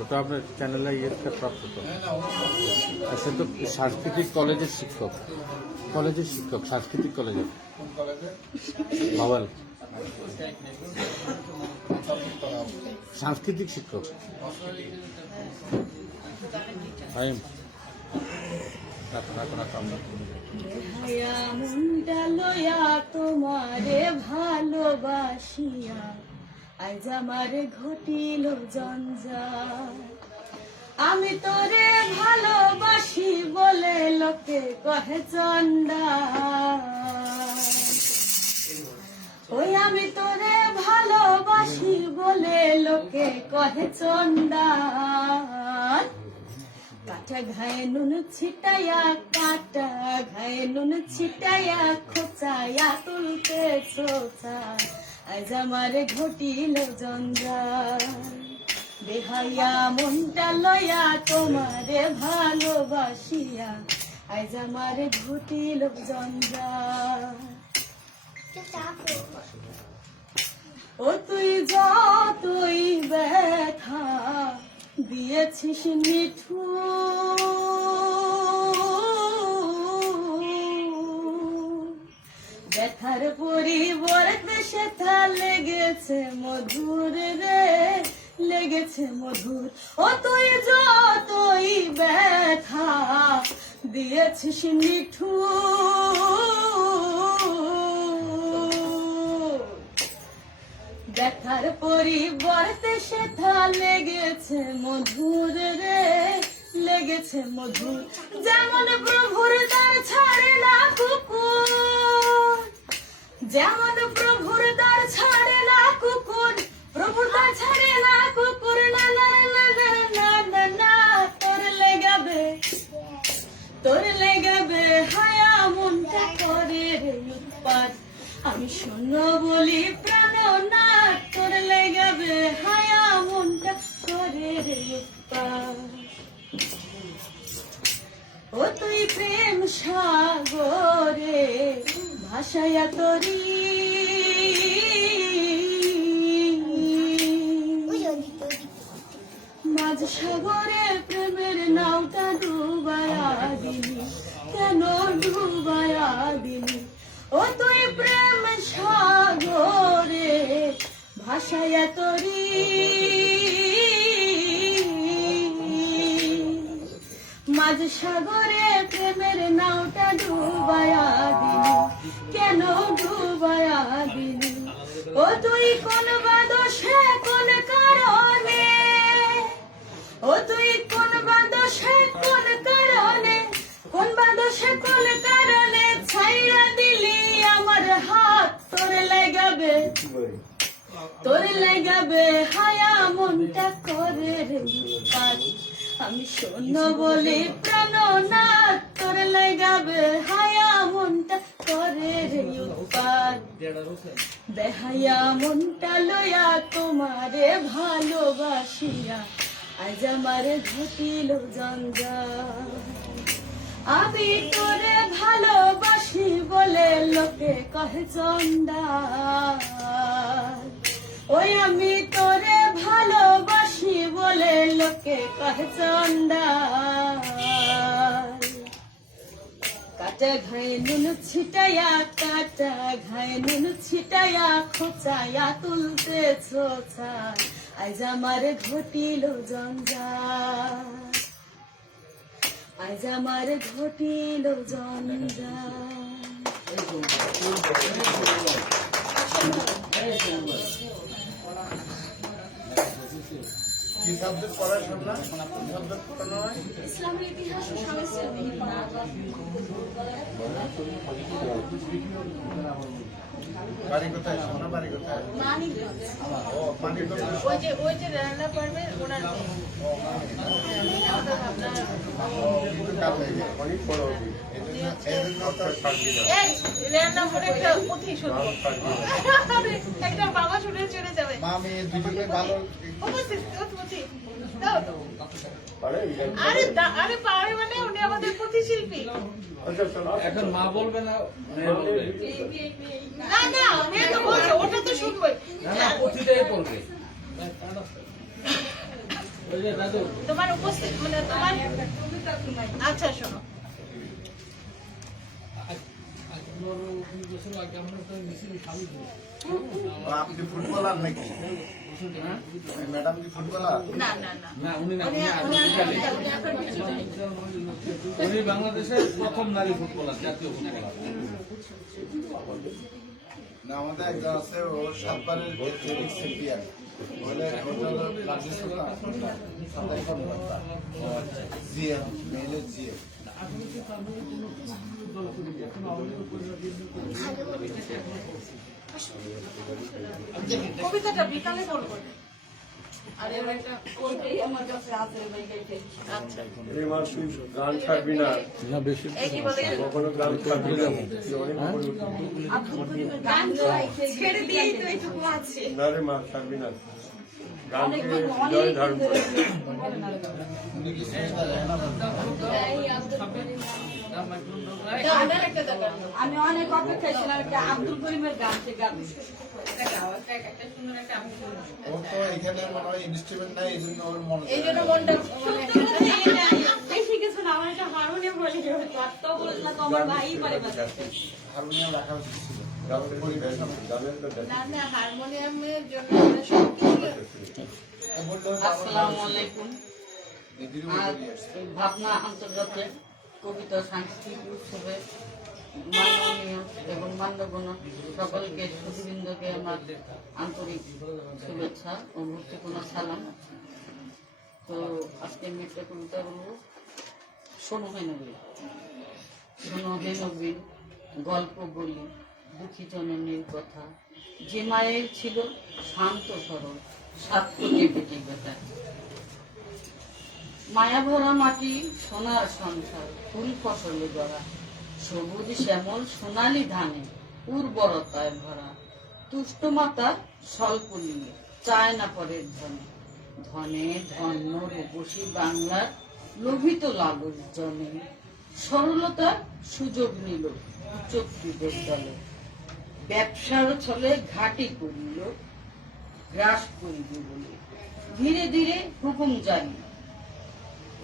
ওটা আপনার চ্যানেলে ইয়েতে প্রাপ্ত তো। সে তো সাংস্কৃতিক কলেজের শিক্ষক, সাংস্কৃতিক কলেজের বাবাল সাংস্কৃতিক শিক্ষক। হায়া মনটা লয়া তোমারে ভালোবাসিয়া, আজ আমার ঘটিল জঞ্জাল। আমি তোরে ভালোবাসি বলে লোকে কহে চন্ডাল, ওই আমি তোরে ভালোবাসি বলে লোকে কহে চন্ডাল। কাটা ঘায়ে নুন ছিটাইয়া, কাটা ঘায়ে নুন ছিটাইয়া, খোঁচাইয়া তুলতে ছোচা, আজ আমার ঘটিল জঞ্জাল। বেহাইয়া মনটা লয়া তোমারে ভালোবাসিয়া, আজ আমার ঘটিল জঞ্জাল। ও তুই যতই ব্যথা দিয়েছিস মিঠু, ব্যথার পরিবর্তে সেটা লেগেছে মধুর রে, লেগেছে মধুর। ও তুই যতই ব্যথা দিয়েছিস মিঠু, ব্যথার পরিবর্তে সেটা লেগেছে মধুর রে, লেগেছে মধুর। যেমন প্রভুর দ্বার ছাড়ে না কুকুর, যেমন প্রভুর দ্বার ছাড়ে না কুকুর, প্রভুর দ্বার ছাড়ে না কুকুর। না না না না না না না, তোর লেগাবে, তোর লেগাবে হায়া মনটা করে রে উৎপাত। আমি শূন্য বলি প্রাণ না, তোর লেগাবে হায়া মনটা করে রে উৎপাত। ও তুই প্রেম সাগরে ভাসায়া তরি, মাঝ সাগরে প্রেমের নাওটা ডুবায়া দিলি, কেন ডুবায়া দিলি? ও তুই প্রেম সাগরে ভাসায়া তরি, মাঝ সাগরে প্রেমের নাওটা ডুবায়া দিলি, কেন ডুবায়া দিলি? ও তুই কোন বাদশে কোন কারণে, ও তুই কোন বাদশে কোন কারণে, কোন বাদশে কোন কারণে ছাইরা দিলি আমার হাত। তোর লাগাবে, তোর লাগাবে হায়া মনটা করে রে উৎপাত। আমি শূন্য বলি প্রাণ না, তোর লাগাবে হায়া মনটা করে রে উৎপাত। বেহায়া মনটা লইয়া তোমারে ভালোবাসিয়া আজ আমার ঘটিল জঞ্জাল। আমি তোরে ভালোবাসি বলে লোকে কহে চন্ডাল, ওই আমি তোরে ভালোবাসি বলে লোকে কহে চন্ডাল। কাটা ঘায়ে নুন ছিটাইয়া, কাটা ঘায়ে নুন ছিটাইয়া খোঁচাইয়া তুলতেছ ছাই, আজ আমার ঘটিল জঞ্জাল, আজ আমার ঘটিল কি সাবজেক্ট পড়াশোনা না, সাবজেক্ট পড়ানো হয় ইসলামের ইতিহাস ও সংস্কৃতি। বাড়ি কোথায়? সোনা বাড়ি কোথায়? মানিকগঞ্জ। ও মানিকগঞ্জ। ওই যে রান্না করবে ওনার মেয়ে। কাল হয়ে যায়, অনেক বড় হবে। এই জন্য তো এই রান্না করে একটা পুঁথি শুনবো, একটা বাবা শুনে চলে যাবে। মা মেয়ে দুজনে ভালো। পুঁথি দাও। আরে আরে পারে মানে উনি আমাদের পুঁথি শিল্পী। এখন মা বলবে না মেয়ে বলবে? না না মেয়ে তো বলছে, ওটা তো শুনবই। না না, পুঁথিটাই পড়বে। ওই যে দাদু, তোমার উপস্থিত মানে তোমার, আচ্ছা শোনো। আপনি ফুটবলার নাকি? ম্যাডাম কি ফুটবলার? না না না না উনি না, উনি উনি বাংলাদেশের প্রথম নারী ফুটবলার, জাতীয় ফুটবলার। না আমাদের একজন আছে, ও 7 বারের চ্যাম্পিয়ন। বলে জিএম, মেয়েদের জিএম। কবিতাটা বিকালে বলবো। আরে একটা কোনটাই আমার কাছে আছে আচ্ছা এই মাস তুই গান ছাড়বি না, এই কি বলে কখনো গান ছাড়বি না, তুই অনেক বড় গান ছেড়ে দিয়েই তো এইটুকু আছে। না রে মা, ছাড়বি না। আমি অনেক অপেক্ষায় ছিলাম একটা আব্দুল করিমের গান সে গান ওর তো এখানে মনে হয় ইনস্ট্রুমেন্ট নাই, এই জন্য ওর মনে এই জন্য মনটা বেশি কিছু না, আমার একটা হারমোনিয়াম বলে তো বলেছিলাম তো আমার ভাই পারে বাজাতে। হারমোনিয়াম রাখা উচিত ছিল। পরিবেশন না হারমোনিয়ামের জন্য আমরা সবকিছু আসসালামু আলাইকুম। আজ ভাবনা আন্তর্জাতিক কবিতা সাংস্কৃতিক উৎসবে মাননীয় এবং মান্যগণ্য সকলকে সুধীবৃন্দকে আমার আন্তরিক শুভেচ্ছা ও ভক্তিপূর্ণ সালাম। তো আজকে আমি একটা কবিতা বলবো, শোনো হে নবী। শোনো হে নবী, গল্প বলি দুঃখী জননীর কথা, যে মায়ের ছিল শান্ত সরল 7 কোটি বেটি বেটা। মায়া ভরা মাটি সোনার সংসার, ফুল ফসলে গড়া, সবুজ শ্যামল সোনালি ধানে উর্বরতায় ভরা। তুষ্ট মাতা স্বল্প নিয়ে চায় না পরের ধনে, ধনে ধন্য রূপসী বাংলার লোভিত লালুর জনে। সরলতার সুযোগ নিল উচ্চকৃতের দলে, ব্যবসার ছলে ঘাটি করিল গ্রাস করিবে বলে। ধীরে ধীরে হুকুম জারি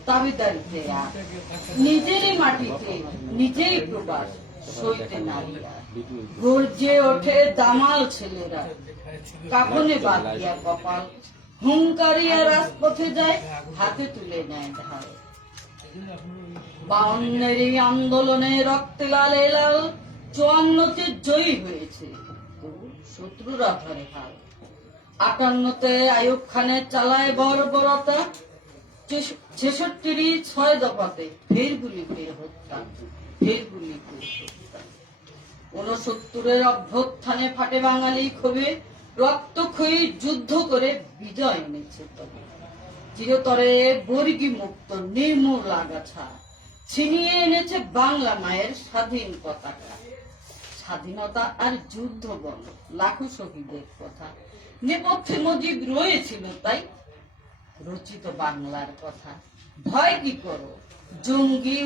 দাবিদারিতে আর, নিজেরই মাটিতে নিজেই প্রবাস সইতে নারীরা। গর্জে ওঠে দামাল ছেলেরা, কাপনে বাঁধিয়া কপাল, হুঙ্কারিয়া রাজপথে যায় হাতে তুলে নেয় ঢাল। 52 এই আন্দোলনে রক্তে লালে লাল, 54তে জয়ী হয়েছে তবু শত্রুরা ধরে হাল। 58তে আইয়ুব খানের চালায় বর্বরতা, 66 6 দফাতে ফের গুলি ফের হত্যা, ফের গুলি ফের হত্যা। 69 অভ্যুত্থানে ফাটে বাঙালি ক্ষোভে, রক্তক্ষয়ী যুদ্ধ করে বিজয় এনেছে তবে। চিরতরে বর্গী মুক্ত নির্মূল আগাছা, ছিনিয়ে এনেছে বাংলা মায়ের স্বাধীন পতাকা। স্বাধীনতা আর যুদ্ধ বল লাখো শহীদের কথা, নেপথ্যে মুজিব রয়েছিল তাই রচিত বাংলার কথা। ভয় কি করো জঙ্গি,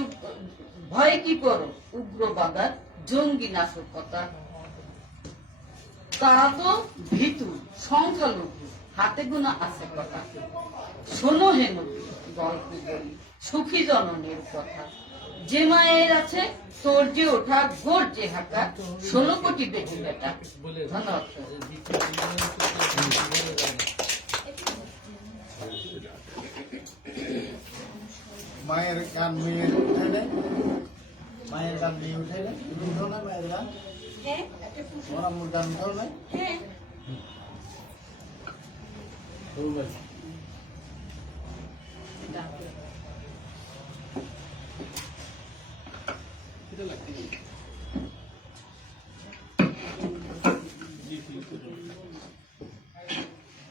ভয় কি করো উগ্রবাদার জঙ্গি নাশকতা। তারা তো ভীতু সংখ্যালঘু, হাতে গোনা আছে কথা। শোনো হে নবী, গল্প বলি সুখী জননীর কথা, যে মায়ের আছে তোর যে ওঠা গোর যে হাঁকা, 16 কোটি বেটি বেটা। ধন্যবাদ। মায়ের গান মেয়ে উঠে নেয়, মায়ের গান মেয়ে উঠে নেয়। তুমি উঠো না মায়ের গান? ওরা মোর গান উঠাও না?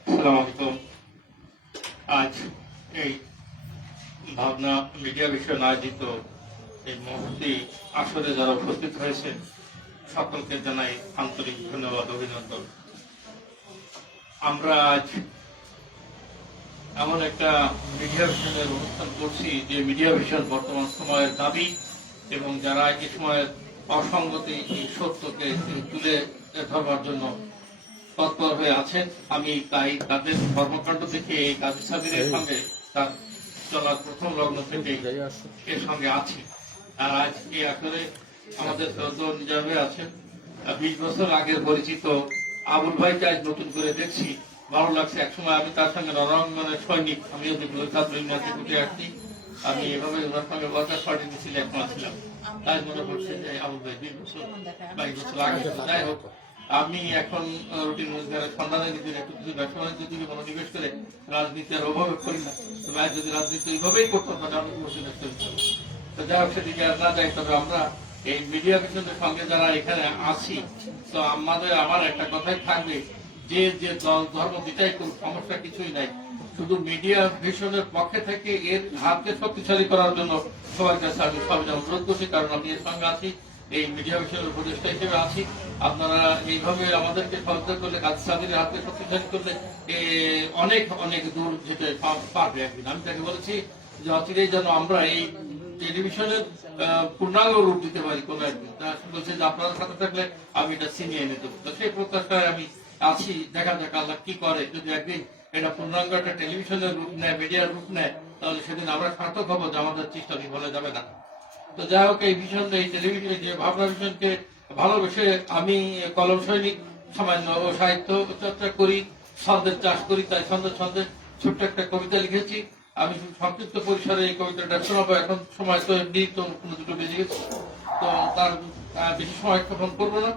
আসসালামু আলাইকুম। আজ এই ভাবনা মিডিয়া বিষয়ে আয়োজিত এই মহতি আসরে যারা উপস্থিত হয়েছেন সকলকে জানাই আন্তরিক ধন্যবাদ, অভিনন্দন। আমরা আজ এমন একটা মিডিয়া ভিশনের অনুষ্ঠান করছি যে মিডিয়া ভিশন বর্তমান সময়ের দাবি, এবং যারা এই সময়ের অসঙ্গতি এই সত্যকে তুলে ধরবার জন্য তৎপর হয়ে আছেন। আমি তাই তাদের কর্মকাণ্ড থেকে এই কাজী সাবিরের সঙ্গে তার চলার প্রথম লগ্ন থেকে এর সঙ্গে আছি। আর আজ এই আসরে আমাদের সদর নিজামে আছেন 20 বছর আগের পরিচিত আবুল ভাইকে আজ নতুন করে দেখছি, ভালো লাগছে। একসময় আমি তার সঙ্গে রণাঙ্গনের সৈনিক, আমিও ছাত্র ইউনিভার্সিটিতে আসছি, আমি এভাবে ওনার সঙ্গে ওয়ার্কার পার্টি মিছিল একমত ছিলাম। তাই মনে করছে যে আবুল ভাই 20 বছর 22 বছর আগে। যাই হোক, আমি এখন রুটিন রোজগারের সন্ধানে নিজের একটু কিছু ব্যবসা বাণিজ্য দিকে মনোনিবেশ করে রাজনীতি আর অভাবে করি না। তবে আজ যদি রাজনীতি এইভাবেই করতাম তাহলে আমি বসে থাকতে হতো। তো যাই হোক, সেদিকে আর না যাই। তবে আমরা এই মিডিয়া ভিশনের সঙ্গে যারা এখানে আছি, তো আমার একটা কথাই থাকবে, যে যে দল ধর্ম দিটাই করুক, সমস্যা কিছুই নাই। শুধু মিডিয়া ভিশনের পক্ষে থেকে এর হাতকে শক্তিশালী করার জন্য সবার কাছে আমি সবাই অনুরোধ করছি, কারণ আমি এর সঙ্গে আছি, এই মিডিয়া ভিশনের উপদেষ্টা হিসেবে আছি। আপনারা এইভাবে আমাদেরকে সহযোগিতা করলে, কাজ সাথীর হাতে শক্তিশালী করলে অনেক অনেক দূর যেতে পারবে একদিন। আমি তাকে বলেছি যে অচিরেই যেন আমরা এই টেলিভিশনের পূর্ণাঙ্গ রূপ দিতে পারি কোনো একদিন। তা বলছে যে আপনার সাথে থাকলে আমি এটা ছিনিয়ে এনে দেবো। তো সেই প্রত্যাশায় আমি আছি, দেখা যাক আল্লাহ কি করে। যদি একদিন এটা পূর্ণাঙ্গ একটা টেলিভিশনের রূপ নেয়, মিডিয়ার রূপ নেয়, তাহলে সেদিন আমরা সার্থক হবো যে আমাদের চেষ্টা বিফলে যাবে না। তো যাই হোক, এই ভীষণ, এই টেলিভিশন যে ভাবনা ভীষণকে ভালোবেসে আমি কলম সৈনিক সামান্য সাহিত্য চর্চা করি, ছন্দের চাষ করি, তাই ছন্দের ছোট্ট একটা কবিতা লিখেছি। আমি সংক্ষিপ্ত পরিসরে এই কবিতাটা শোনাবো। এখন সময় তো এমনি তো কোনো দুটো বেজে গেছে, তো তার বেশি সময় ক্ষেপণ করবো না,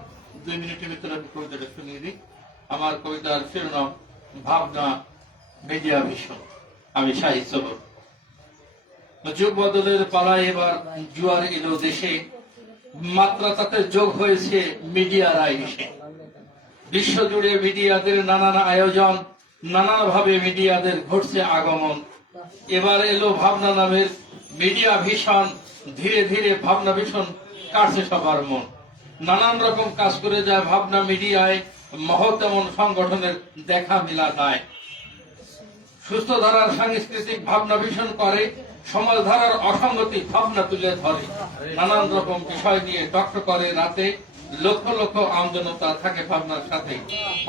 2 মিনিটের ভিতরে আমি কবিতাটা শুনিয়ে দিই। আমার কবিতার শিরোনাম ভাবনা মিডিয়া ভীষণ। আমি সাহিত্য। যুগ বদলের পালায় এবার জুয়ার এলো দেশে, মাত্রা তাতে যোগ হয়েছে মিডিয়ারাই এসে। বিশ্বজুড়ে মিডিয়াদের নানান আয়োজন, নানাভাবে মিডিয়াদের ঘটছে আগমন। এবার এলো ভাবনা নামের মিডিয়া ভীষণ, ধীরে ধীরে ভাবনা ভীষণ কাটছে সবার মন। নানান রকম কাজ করে যায় ভাবনা মিডিয়ায়, মহৎ এমন সংগঠনের দেখা মিলা নাই। সুস্থ ধারার সাংস্কৃতিক ভাবনা ভীষণ করে, সমাজ ধারার অসঙ্গতি ভাবনা তুলে ধরে। নানান রকম বিষয় নিয়ে ডক্টর করে রাতে, লক্ষ লক্ষ আমজনতা থাকে ভাবনার সাথে।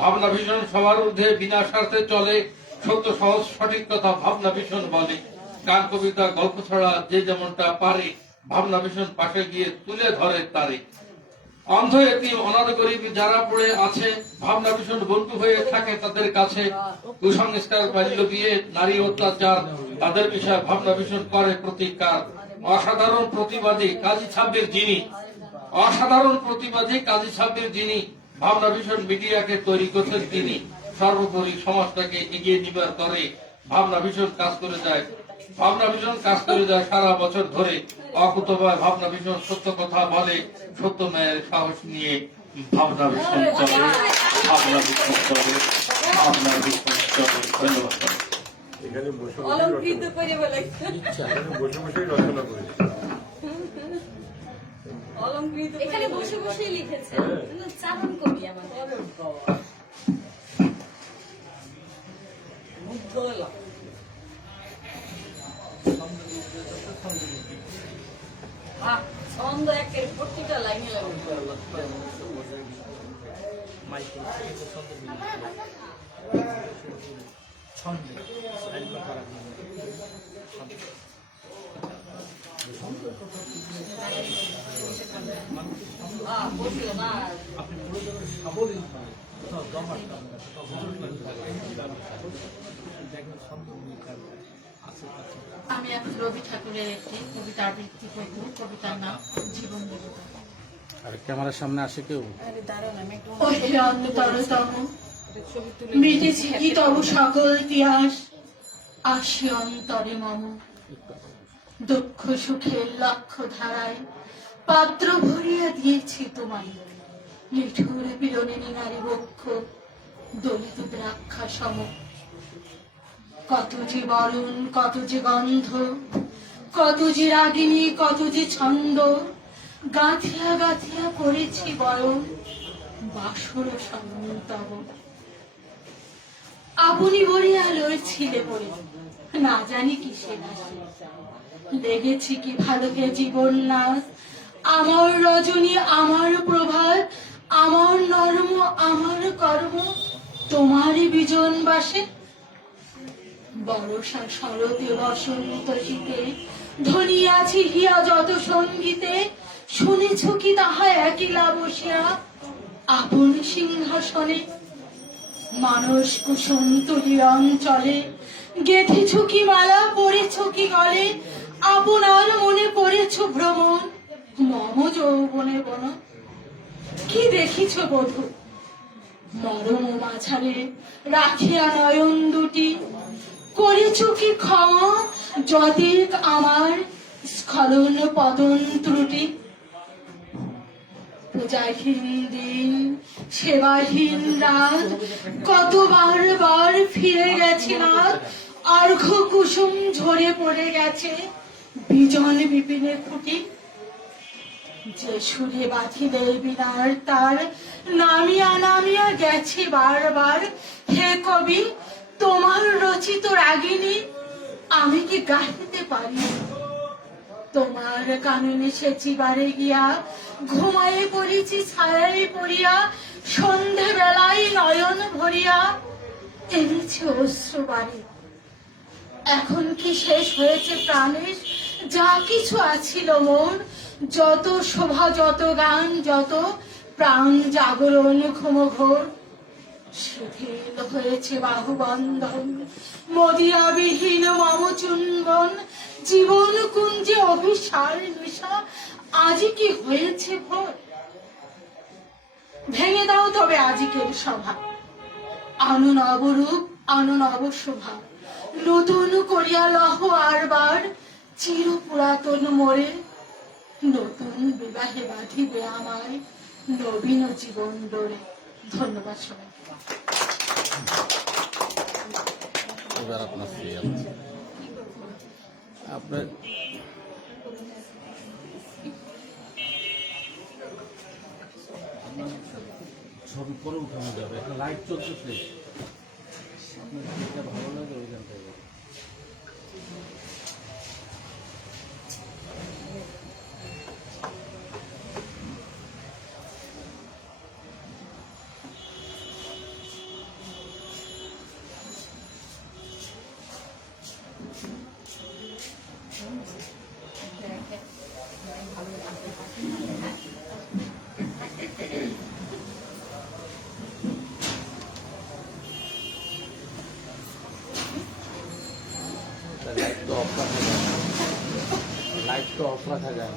ভাবনা ভীষণ সবার ঊর্ধ্বে বিনা স্বার্থে চলে, সত্য সহজ সঠিক কথা ভাবনা ভীষণ বলে। গান কবিতা গল্প ছড়া যে যেমনটা পারে, ভাবনা ভীষণ পাশে গিয়ে তুলে ধরে তারে। অন্ধ এতিম অনাথ গরিব যারা পড়ে আছে, ভাবনা ভীষণ বন্ধু হয়ে থাকে তাদের কাছে। কুসংস্কার, বাল্য বিয়ে, নারী অত্যাচার, তাদের বিষয়ে ভাবনা ভীষণ করে প্রতিকার। অসাধারণ প্রতিবাদী কাজী সাব্বির যিনি, অসাধারণ প্রতিবাদী কাজী সাব্বির যিনি, ভাবনা ভীষণ মিডিয়াকে তৈরি করছেন তিনি। সর্বোপরি সমাজটাকে এগিয়ে নিবার করে ভাবনা ভীষণ কাজ করে যায়। ভাবনা ভীষণ কাজ করে যায় সারা বছর ধরে। অকুতোভয় ভাবনা ভীষণ সত্য কথা বলে, সত্য ন্যায়ের সাহস নিয়ে ভাবনা ভীষণ চলে, ভাবনা ভীষণ চলে, ভাবনা ভীষণ চলে। ধন্যবাদ। এখানে বসে অলঙ্কৃত করে বলে, বসে রচনা করেছি। অলঙ্কৃত এখানে বসে বসে লিখেছে, চারণ কবি আমাদের। মুগ্ধ হলাম। ছন্দ একের প্রতিটা লাইনে আমি এখন রবি ঠাকুরের একটি কবিতা আবৃত্তি করব। কবিতার নাম জীবন দেবতা। আর ক্যামেরার সামনে আসে কেউ? মিটেছে কি তব সকল ইতিহাস, আসি অন্তরে মম। দুঃখ সুখের লক্ষ্য ধারায় পাত্র ভরিয়া দিয়েছি তোমায়। নিঠুর বিরোনিনী নারী বক্ষ, দলিত দ্রাক্ষা সম। কত যে বরণ, কত যে গন্ধ, কত যে রাগিনী, কত যে ছন্দ, গাঁথিয়া গাঁথিয়া করেছি বরণ, বাসর সন্তব। আপনি ভরিয়া লড়ছিলে পড়ে, না জানি কিসে নাসে। লেগেছি কি ভালোকে জীবন নাচ, আমার রজনী, আমার প্রভাত, আমার নর্ম, আমার কর্ম, তোমারই বিজন বাসে। বর্ষা শরতে বসন্ত শীতে ধ্বনিয়াছি হিয়া যত সঙ্গীতে। শুনেছ কি তাহা একলা বসিয়া আপন সিংহাসনে। মানস কুসুম তুলির অঞ্চলে গেথেছ কি মালা, পড়েছ কি গলে। আপনার মনে করেছ ভ্রমণ, মম যৌবনে বন। কি দেখিছ বধূ মরম মাঝারে রাখিয়া নয়ন দুটি। করেছ কি ক্ষমা যদিক আমার স্খলন পতন ত্রুটি। পূজাহীন দিন, সেবাহীন রাত, কতবার বার ফিরে গেছে রাত। অর্ঘ্য কুসুম ঝরে পড়ে গেছে বিজন বিপিনে ফুটি। যে সুরে বাঁধিলে বিনার তার নামিয়া নামিয়া গেছে বারবার। হে কবি, তোমার রচিত রাগিনী আমি কি গাইতে পারি? তোমার কানে মিশেছি বারে গিয়া, ঘুমায়ে পড়েছি ছায়ায় পড়িয়া, সন্ধে বেলায় নয়ন ভরিয়া এনেছি অশ্রু বাড়ি। এখন কি শেষ হয়েছে প্রাণের যা কিছু আছিল মোর? যত শোভা, যত গান, যত প্রাণ জাগরণ ঘুমঘোর, শিথিল হয়েছে বাহুবন্ধন, মদিয়া বিহীন মম চুম্বন, জীবন কুঞ্জে অভিসার নিশা আজি কি হয়েছে ভোর? ভেঙে দাও তবে আজিকের সভা, আনো নবরূপ, আনো নব শোভা, নতুন করিয়া লহ আরবার চির পুরাতন মোরে, নতুন বিবাহে বাঁধিবে আমায় নবীন জীবন ডোরে। ধন্যবাদ সবাইকে। এবার আপনার সিরিয়াল। আপনার ছবি পরে উঠানো যাবে, একটা লাইভ চলতেছে, আপনার যেটা ভালো লাগে ওইখান থেকে। लाइट तो ऑफ रखा जाए, लाइट तो ऑफ रखा जाए।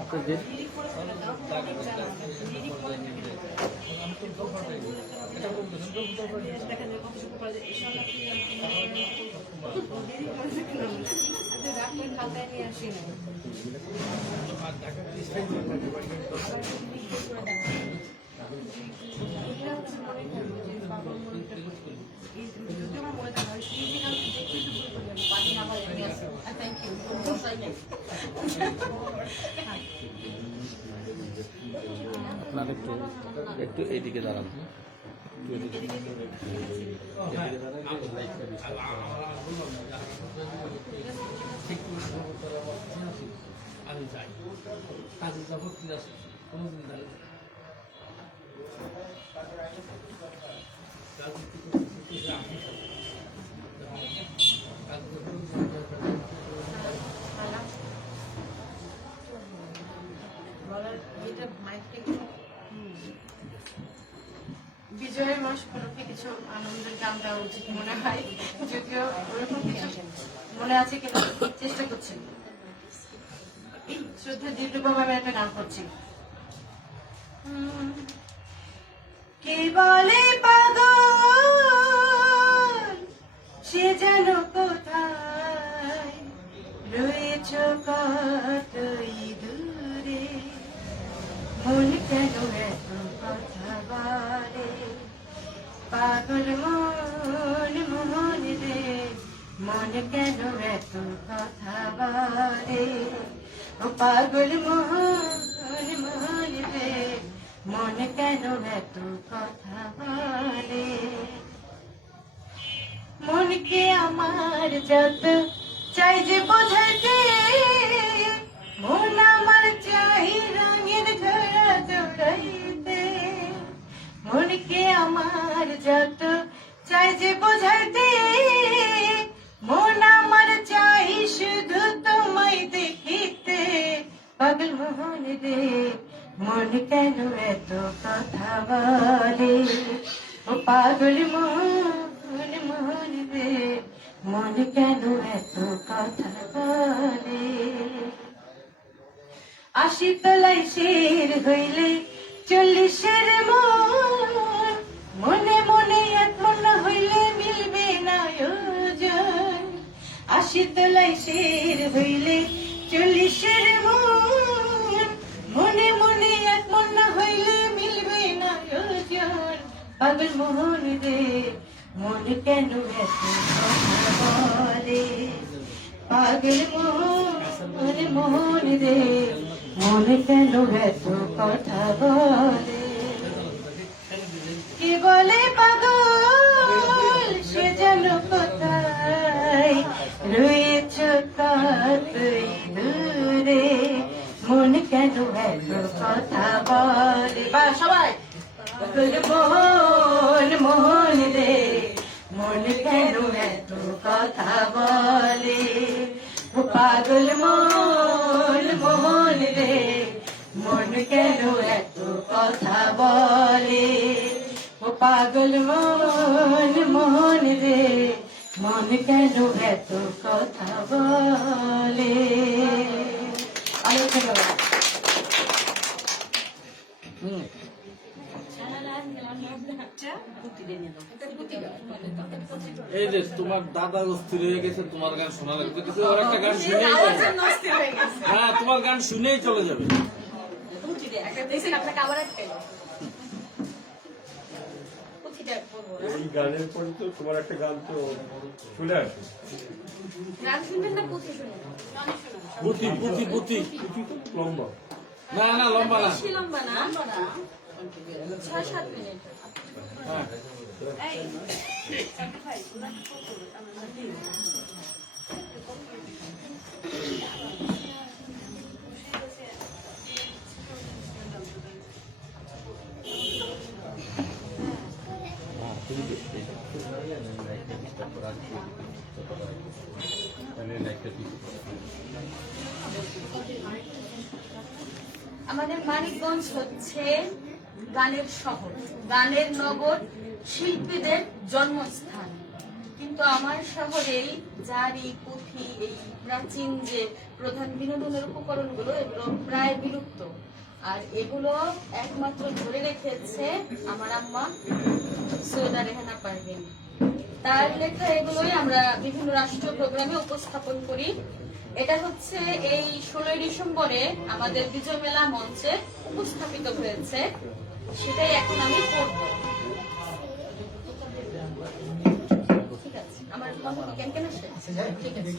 आपको देख আপনার একটু একটু এইদিকে দাঁড়ান, একটু এদিকে আমি যাই কাজে যাবো, ঠিক আছে, কোনোদিন দাঁড়িয়ে বিজয়ের মাস উপলক্ষে কিছু আনন্দের গান দেওয়া উচিত মনে হয়, যদিও ওরকম কিছু মনে আছে কিনা চেষ্টা করছি। শ্রদ্ধা দিব্যবাবু, আমি একটা গান করছি। কে বলে পাগল, সে যেন কোথায় রয়েছ কতই দূরে, মন কেন এত কথা বলে, পাগল মন মন রে, মন কেন এত কথা বলে, ও পাগল মন মন রে, মন কেন এত কথা বলে। মনকে আমার যত চাই যে বোঝাতে, মন আমার চাই রঙের ঘোড়া দৌড়াইতে, মনকে আমার যত চাই যে বোঝাতে, মন আমার চাই শুধু তোমায় দেখিতে, পাগল মোহন রে, মন কেন এত কথা বলে, ও পাগল মোহন মোহন রে, মন কেন এত কথা বলে। আশি তলায় শের হইলে 40-এর মন, মনে মনে এক মন হইলে মিলবে না ওজন। 80 তলায় শের হইলে 40-এর মন, মনে মনে এক মন হইলে মিলবে না ওজন। পাগল মোহন রে, মন কেন এত কথা বলে, পাগল মোহন মোহন রে, মনে কেন এত কথা বলে কি বলে পাগল সে যেন কোথায় রয়েছ তুই দূরে মনে কেন এত কথা বলে বা সবাই মোহন মোহন রে মনে কেন এত কথা বলে ও পাগল মোহন মোহন রে মন কেন এত কথা বলে ও পাগল মোহন মোহন রে মন কেন এত কথা বলে এই যে তোমার দাদা অস্থির হয়ে গেছে, তোমার গান শোনা লাগবে, কিছু ওর একটা গান শুনেই যাবে। হ্যাঁ, তোমার গান শুনেই চলে যাবে। এই গানের পরে তো তোমার একটা গান তো চলে আসে। পুঁথি পুঁথি পুঁথি লম্বা না না লম্বা না। লম্বা না 6-7 মিনিট। হ্যাঁ আমাদের মানিকগঞ্জ হচ্ছে গানের শহর, গানের নগর, শিল্পীদের জন্মস্থান। কিন্তু আমার শহরেই জারি, পুঁথি, এই প্রাচীন যে প্রধান বিনোদনের উপকরণগুলো এগুলো প্রায় বিলুপ্ত। আর এগুলো একমাত্র ধরে রেখেছে আমার আম্মা সৈয়দা রেহানা পারভীন। তার লেখা এগুলোই আমরা বিভিন্ন রাষ্ট্রীয় প্রোগ্রামে উপস্থাপন করি। এটা হচ্ছে এই 16 ডিসেম্বরে আমাদের বিজয় মেলা মঞ্চে উপস্থাপিত হয়েছে, সেটাই এখন আমি পড়ব। ঠিক আছে, আমার কণ্ঠ কেন কেন আসে? ঠিক আছে,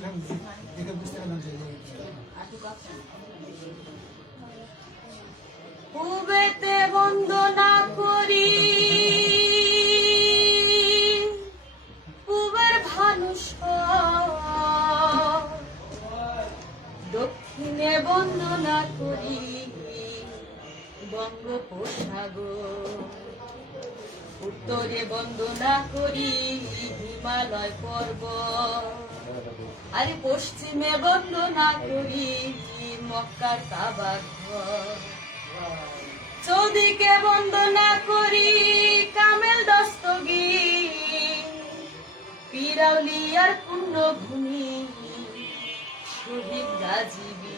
পূবেতে বন্দনা করি পূবের ভানুষ, দক্ষিণে বন্দনা করি বঙ্গোপসাগর, উত্তরে বন্দনা করি হিমালয় পর্বত, আর পশ্চিমে বন্দনা করি মক্কার কাবা ঘর, চৌদিকে বন্দনা করি কামেল দস্তগীর, পিরাউলিয়ার পুণ্যভূমি শহীদ গাজীবীর।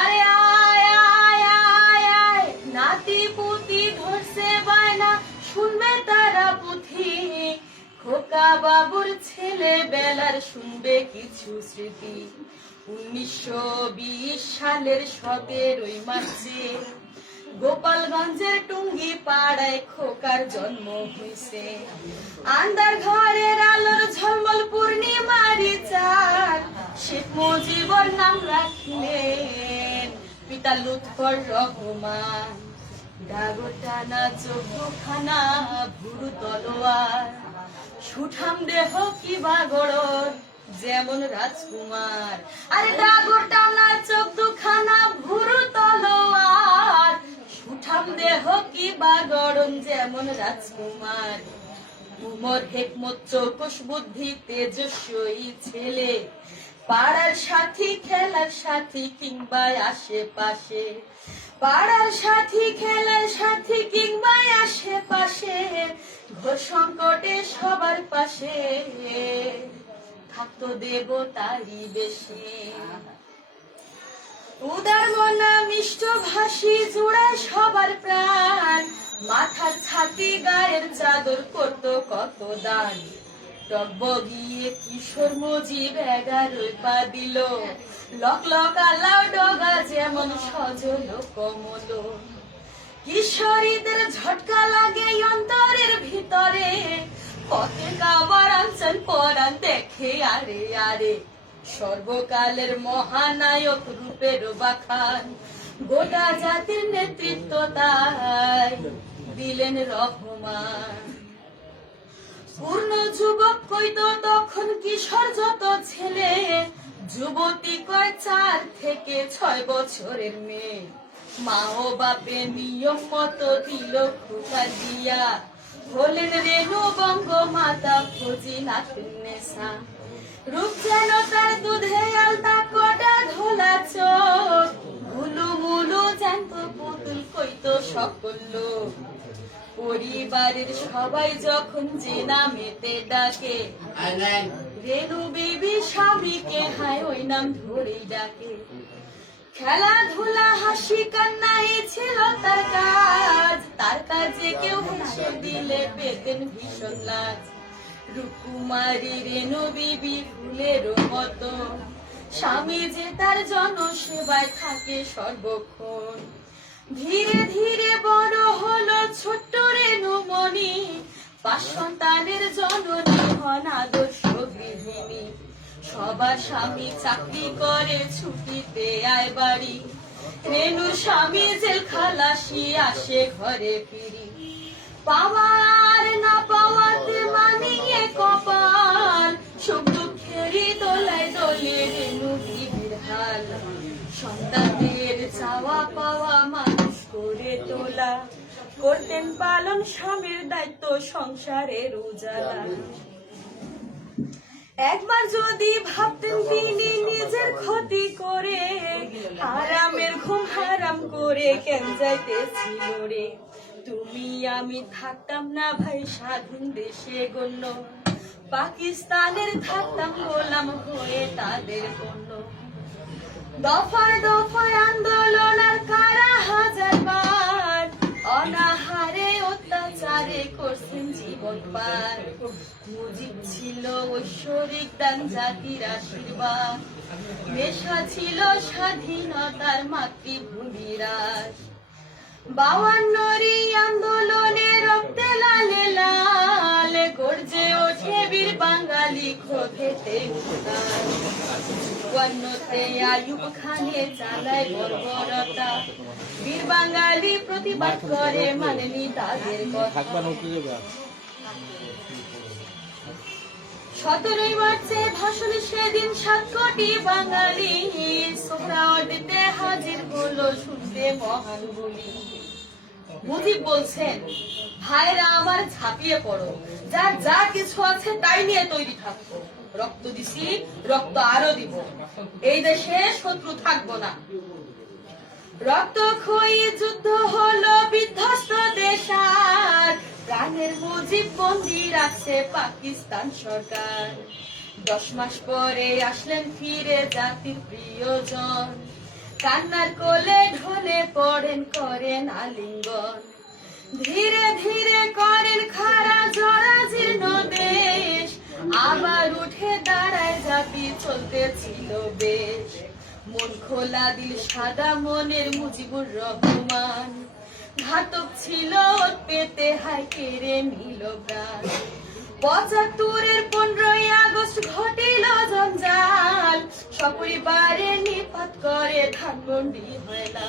আরে আয় আয় আয় আয় নাতি পুতি ধরছে বায়না, শুনবে তারা পুঁথি, খোকা বাবুর ছেলে বেলার শুনবে কিছু স্মৃতি। 1920 সালের 17 মার্চে গোপালগঞ্জের টুঙ্গি পাড়ায় খোকার জন্ম হয়েছে। আন্দার ঘরের আলোর ঝলমল পূর্ণিমারি চাঁদ শেখ মুজিবর নাম রাখলেন পিতা লুৎফর রহমান। ডাগটানা চোখখানা ভুরু তলোয়ার, সুঠাম দেহ কি বাগড়র যেমন রাজকুমার। আরে ডাগটানা চোখ দুখানা ভুরু তলোয়ার, সুঠাম দেহ কি বাগড়ন যেমন রাজকুমার। উমর হেকমত চৌকস বুদ্ধি তেজস্বী ছেলে, পাড়ার সাথী খেলার সাথী কিংবা আশেপাশে, পাড়ার সাথী খেলার সাথী কিংবা আশেপাশে, ঘোর সংকটে সবার পাশে থাকতো দেবতারি বেশে। উদার মনা মিষ্ট ভাষী জুড়ায় সবার প্রাণ, মাথার ছাতি গায়ের চাদর করতো কত দান। টকবগিয়ে কিশোর মুজিব 11 পা দিল, লক লক আলাও ডগা যেমন সজল কমল। কিশোরীদের ঝটকা লাগে অন্তরের ভিতরে, পথে কাবার আনছেন পরাণ দেখে আরে আরে। সর্বকালের মহানায়ক রূপের বাখান, গোটা জাতির নেতৃত্ব তাই দিলেন রহমান। পূর্ণ যুবক কইতো তখন কিশোর যত ছেলে, যুবতী কয় 4 থেকে 6 বছরের মেয়ে। মা ও বাপে নিয়ম মতো দিল খোঁটা দিয়া, হলেন রেণু বঙ্গমাতা ফজিলাতুন্নেসা। রূপ যেন তার দুধে আলতা কটা ধোলা চোখ, মুলু মুলু জ্যান্ত পুতুল কইতো সকল লোক। পরিবারের সবাই যখন যে নামেতে ডাকে, রেণু বিবি স্বামীকে হায় ওই নাম ধরেই ডাকে। খেলাধুলা হাসি কান্না এই ছিল তার কাজ, তার কাজে কেউ হেসে দিলে পেতেন ভীষণ লাজ। রূপকুমারী রেণু বিবি ফুলের মতো, স্বামী যে তার জনসেবায় থাকে সর্বক্ষণ। ধীরে ধীরে বড় হলো ছোট্ট রেণুমণি, 5 সন্তানের জননী হন আদর্শ গৃহিণী। সবার স্বামী চাকরি করে ছুটিতে আয় বাড়ি, রেণু স্বামী জেল খালাসি আসে ঘরে ফিরি। পাওয়া আর না পাওয়াতে মানিয়ে কপাল, সুখ দুঃখেরই দোলায় দোলে রেণু বিবির হাল। সন্তানদের চাওয়া পাওয়া মানুষ করে তোলা, করতেন পালন স্বামীর দায়িত্ব সংসারের উজালা। একবার যদি ভাবতেন তিনি নিজের ক্ষতি করে, হারামের ঘুম হারাম করে কেন যাইতেছিল রে। তুমি আমি থাকতাম না ভাই স্বাধীন দেশে গণ্য, পাকিস্তানের থাকতাম গোলাম হয়ে তাদের পণ্য। দফায় দফায় আন্দোলন আর কারা হাজারবার, অনাহারে অত্যাচারে করছেন জীবন পার। মুজিব ছিল ঐশ্বরিক দান জাতির আশীর্বাদ, নেশা ছিল স্বাধীনতার মাতৃভূমিরাজ। 52রি আন্দোলনে রক্তে লালে লাল, গর্জে ওঠে বীর বাঙালি ক্ষোভেতে উত্তাল। 52তে আইয়ুব খানে চালায় বর্বরতা, বীর বাঙালি প্রতিবাদ করে মানেনি তাদের কথা। 17ই মার্চে ভাষণ সেদিন 7 কোটি বাঙালি, সোহরাওয়ার্দীতে হাজির হলো শুনতে মহান বলি। মুজিব বলছেন, ভাইরা আমার ঝাঁপিয়ে পড়ো, যার যা কিছু আছে তাই নিয়ে তৈরি থাকবো। রক্ত দিছি, রক্ত আরো দিব, এই দেশে শত্রু থাকবো না। রক্তক্ষয়ী যুদ্ধ হলো বিধ্বস্ত দেশ আর, প্রাণের মুজিব বন্দী রাখছে পাকিস্তান সরকার। 10 মাস পরে আসলেন ফিরে জাতির প্রিয়জন, কান্নার কোলে ঢলে পড়েন করেন আলিঙ্গন। ধীরে ধীরে করেন খাড়া জরা জীর্ণ দেশ, আবার উঠে দাঁড়ায় জাতি চলতেছিল বেশ। মন খোলা দিল সাদা মনের মুজিবুর রহমান, ঘাতক ছিল ওর পেতে হায় কেড়ে নিল প্রাণ। 75-এর 15ই আগস্ট ঘটিল জঞ্জাল, সপরিবারে নিপাত করে ধানমন্ডি হয়লা।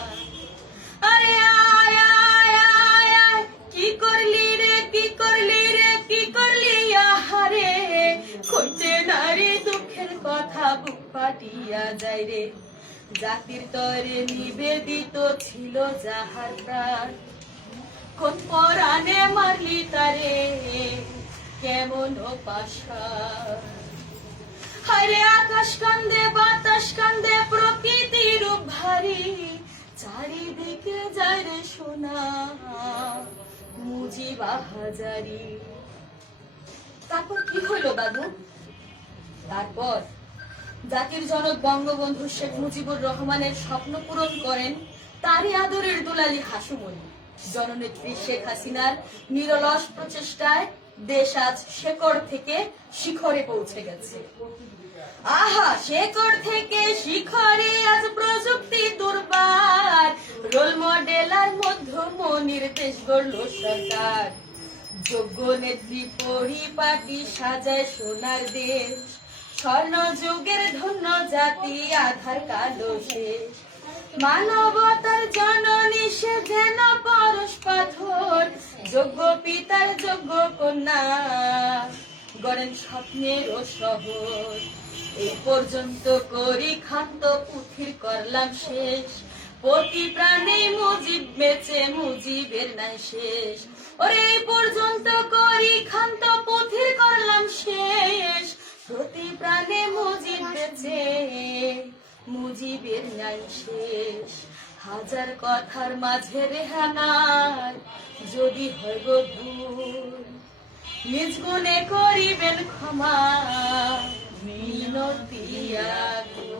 আরে আয় আয় আয় আয়, কি করলি রে কি করলি রে কি করলি আহারে, কইতে নারী দুঃখের কথা বুক ফাটিয়া যায় রে। জাতির তরে নিবেদিত ছিল যাহার প্রাণ, কোন পরাণে মারলি তারে কেমন পাশান। হায়রে আকাশ কান্দে বাতাস কান্দে প্রকৃতি রূপ ভারী, চারিদিকে যায় রে সোনা মুজিবা হাজারি। তারপর কি হলো দাদু? তারপর জাতির জনক বঙ্গবন্ধু শেখ মুজিবুর রহমানের স্বপ্ন পূরণ করেন তারই আদরের দুলালী হাসুমণি। জননেত্রী শেখ হাসিনার নিরলস প্রচেষ্টায় দেশ আজ শেকড় থেকে শিখরে পৌঁছে গেছে। আহা, শেকড় থেকে শিখরে আজ প্রযুক্তি দুর্বার, রোল মডেল আর মধ্যমণির দেশ গড়ল সরকার। যোগ্য নেত্রী পরিপাটি সাজায় সোনার দেশ, স্বর্ণ যুগের ধন্য জাতি আধার কালো শেষ মানবতার জননী সে যেন পরশ পাথর যোগ্য পিতার যোগ্য কন্যা গড়েন স্বপ্নের ও শহর এই পর্যন্ত করি ক্ষান্ত পুথির করলাম শেষ প্রতি প্রাণে মুজিব বেঁচে মুজিবের নাই শেষ ওরে এই পর্যন্ত করি ক্ষান্ত পুথির করলাম শেষ প্রতি প্রাণে মুজিব বেঁচে মুজিবের নাই শেষ হাজার কথার মাঝে রেহানার যদি হয় গো ভুল নিজ গুণে করিবেন ক্ষমা মিনতি আকুল।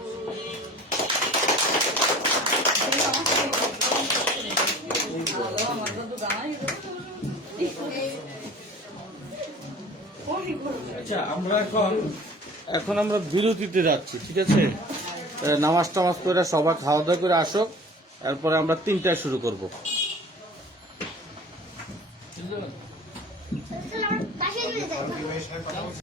আচ্ছা আমরা এখন আমরা বিরতিতে যাচ্ছি, ঠিক আছে? নামাজ টামাজ করে সবাই খাওয়া দাওয়া করে আসো, এরপরে আমরা 3টায় শুরু করব।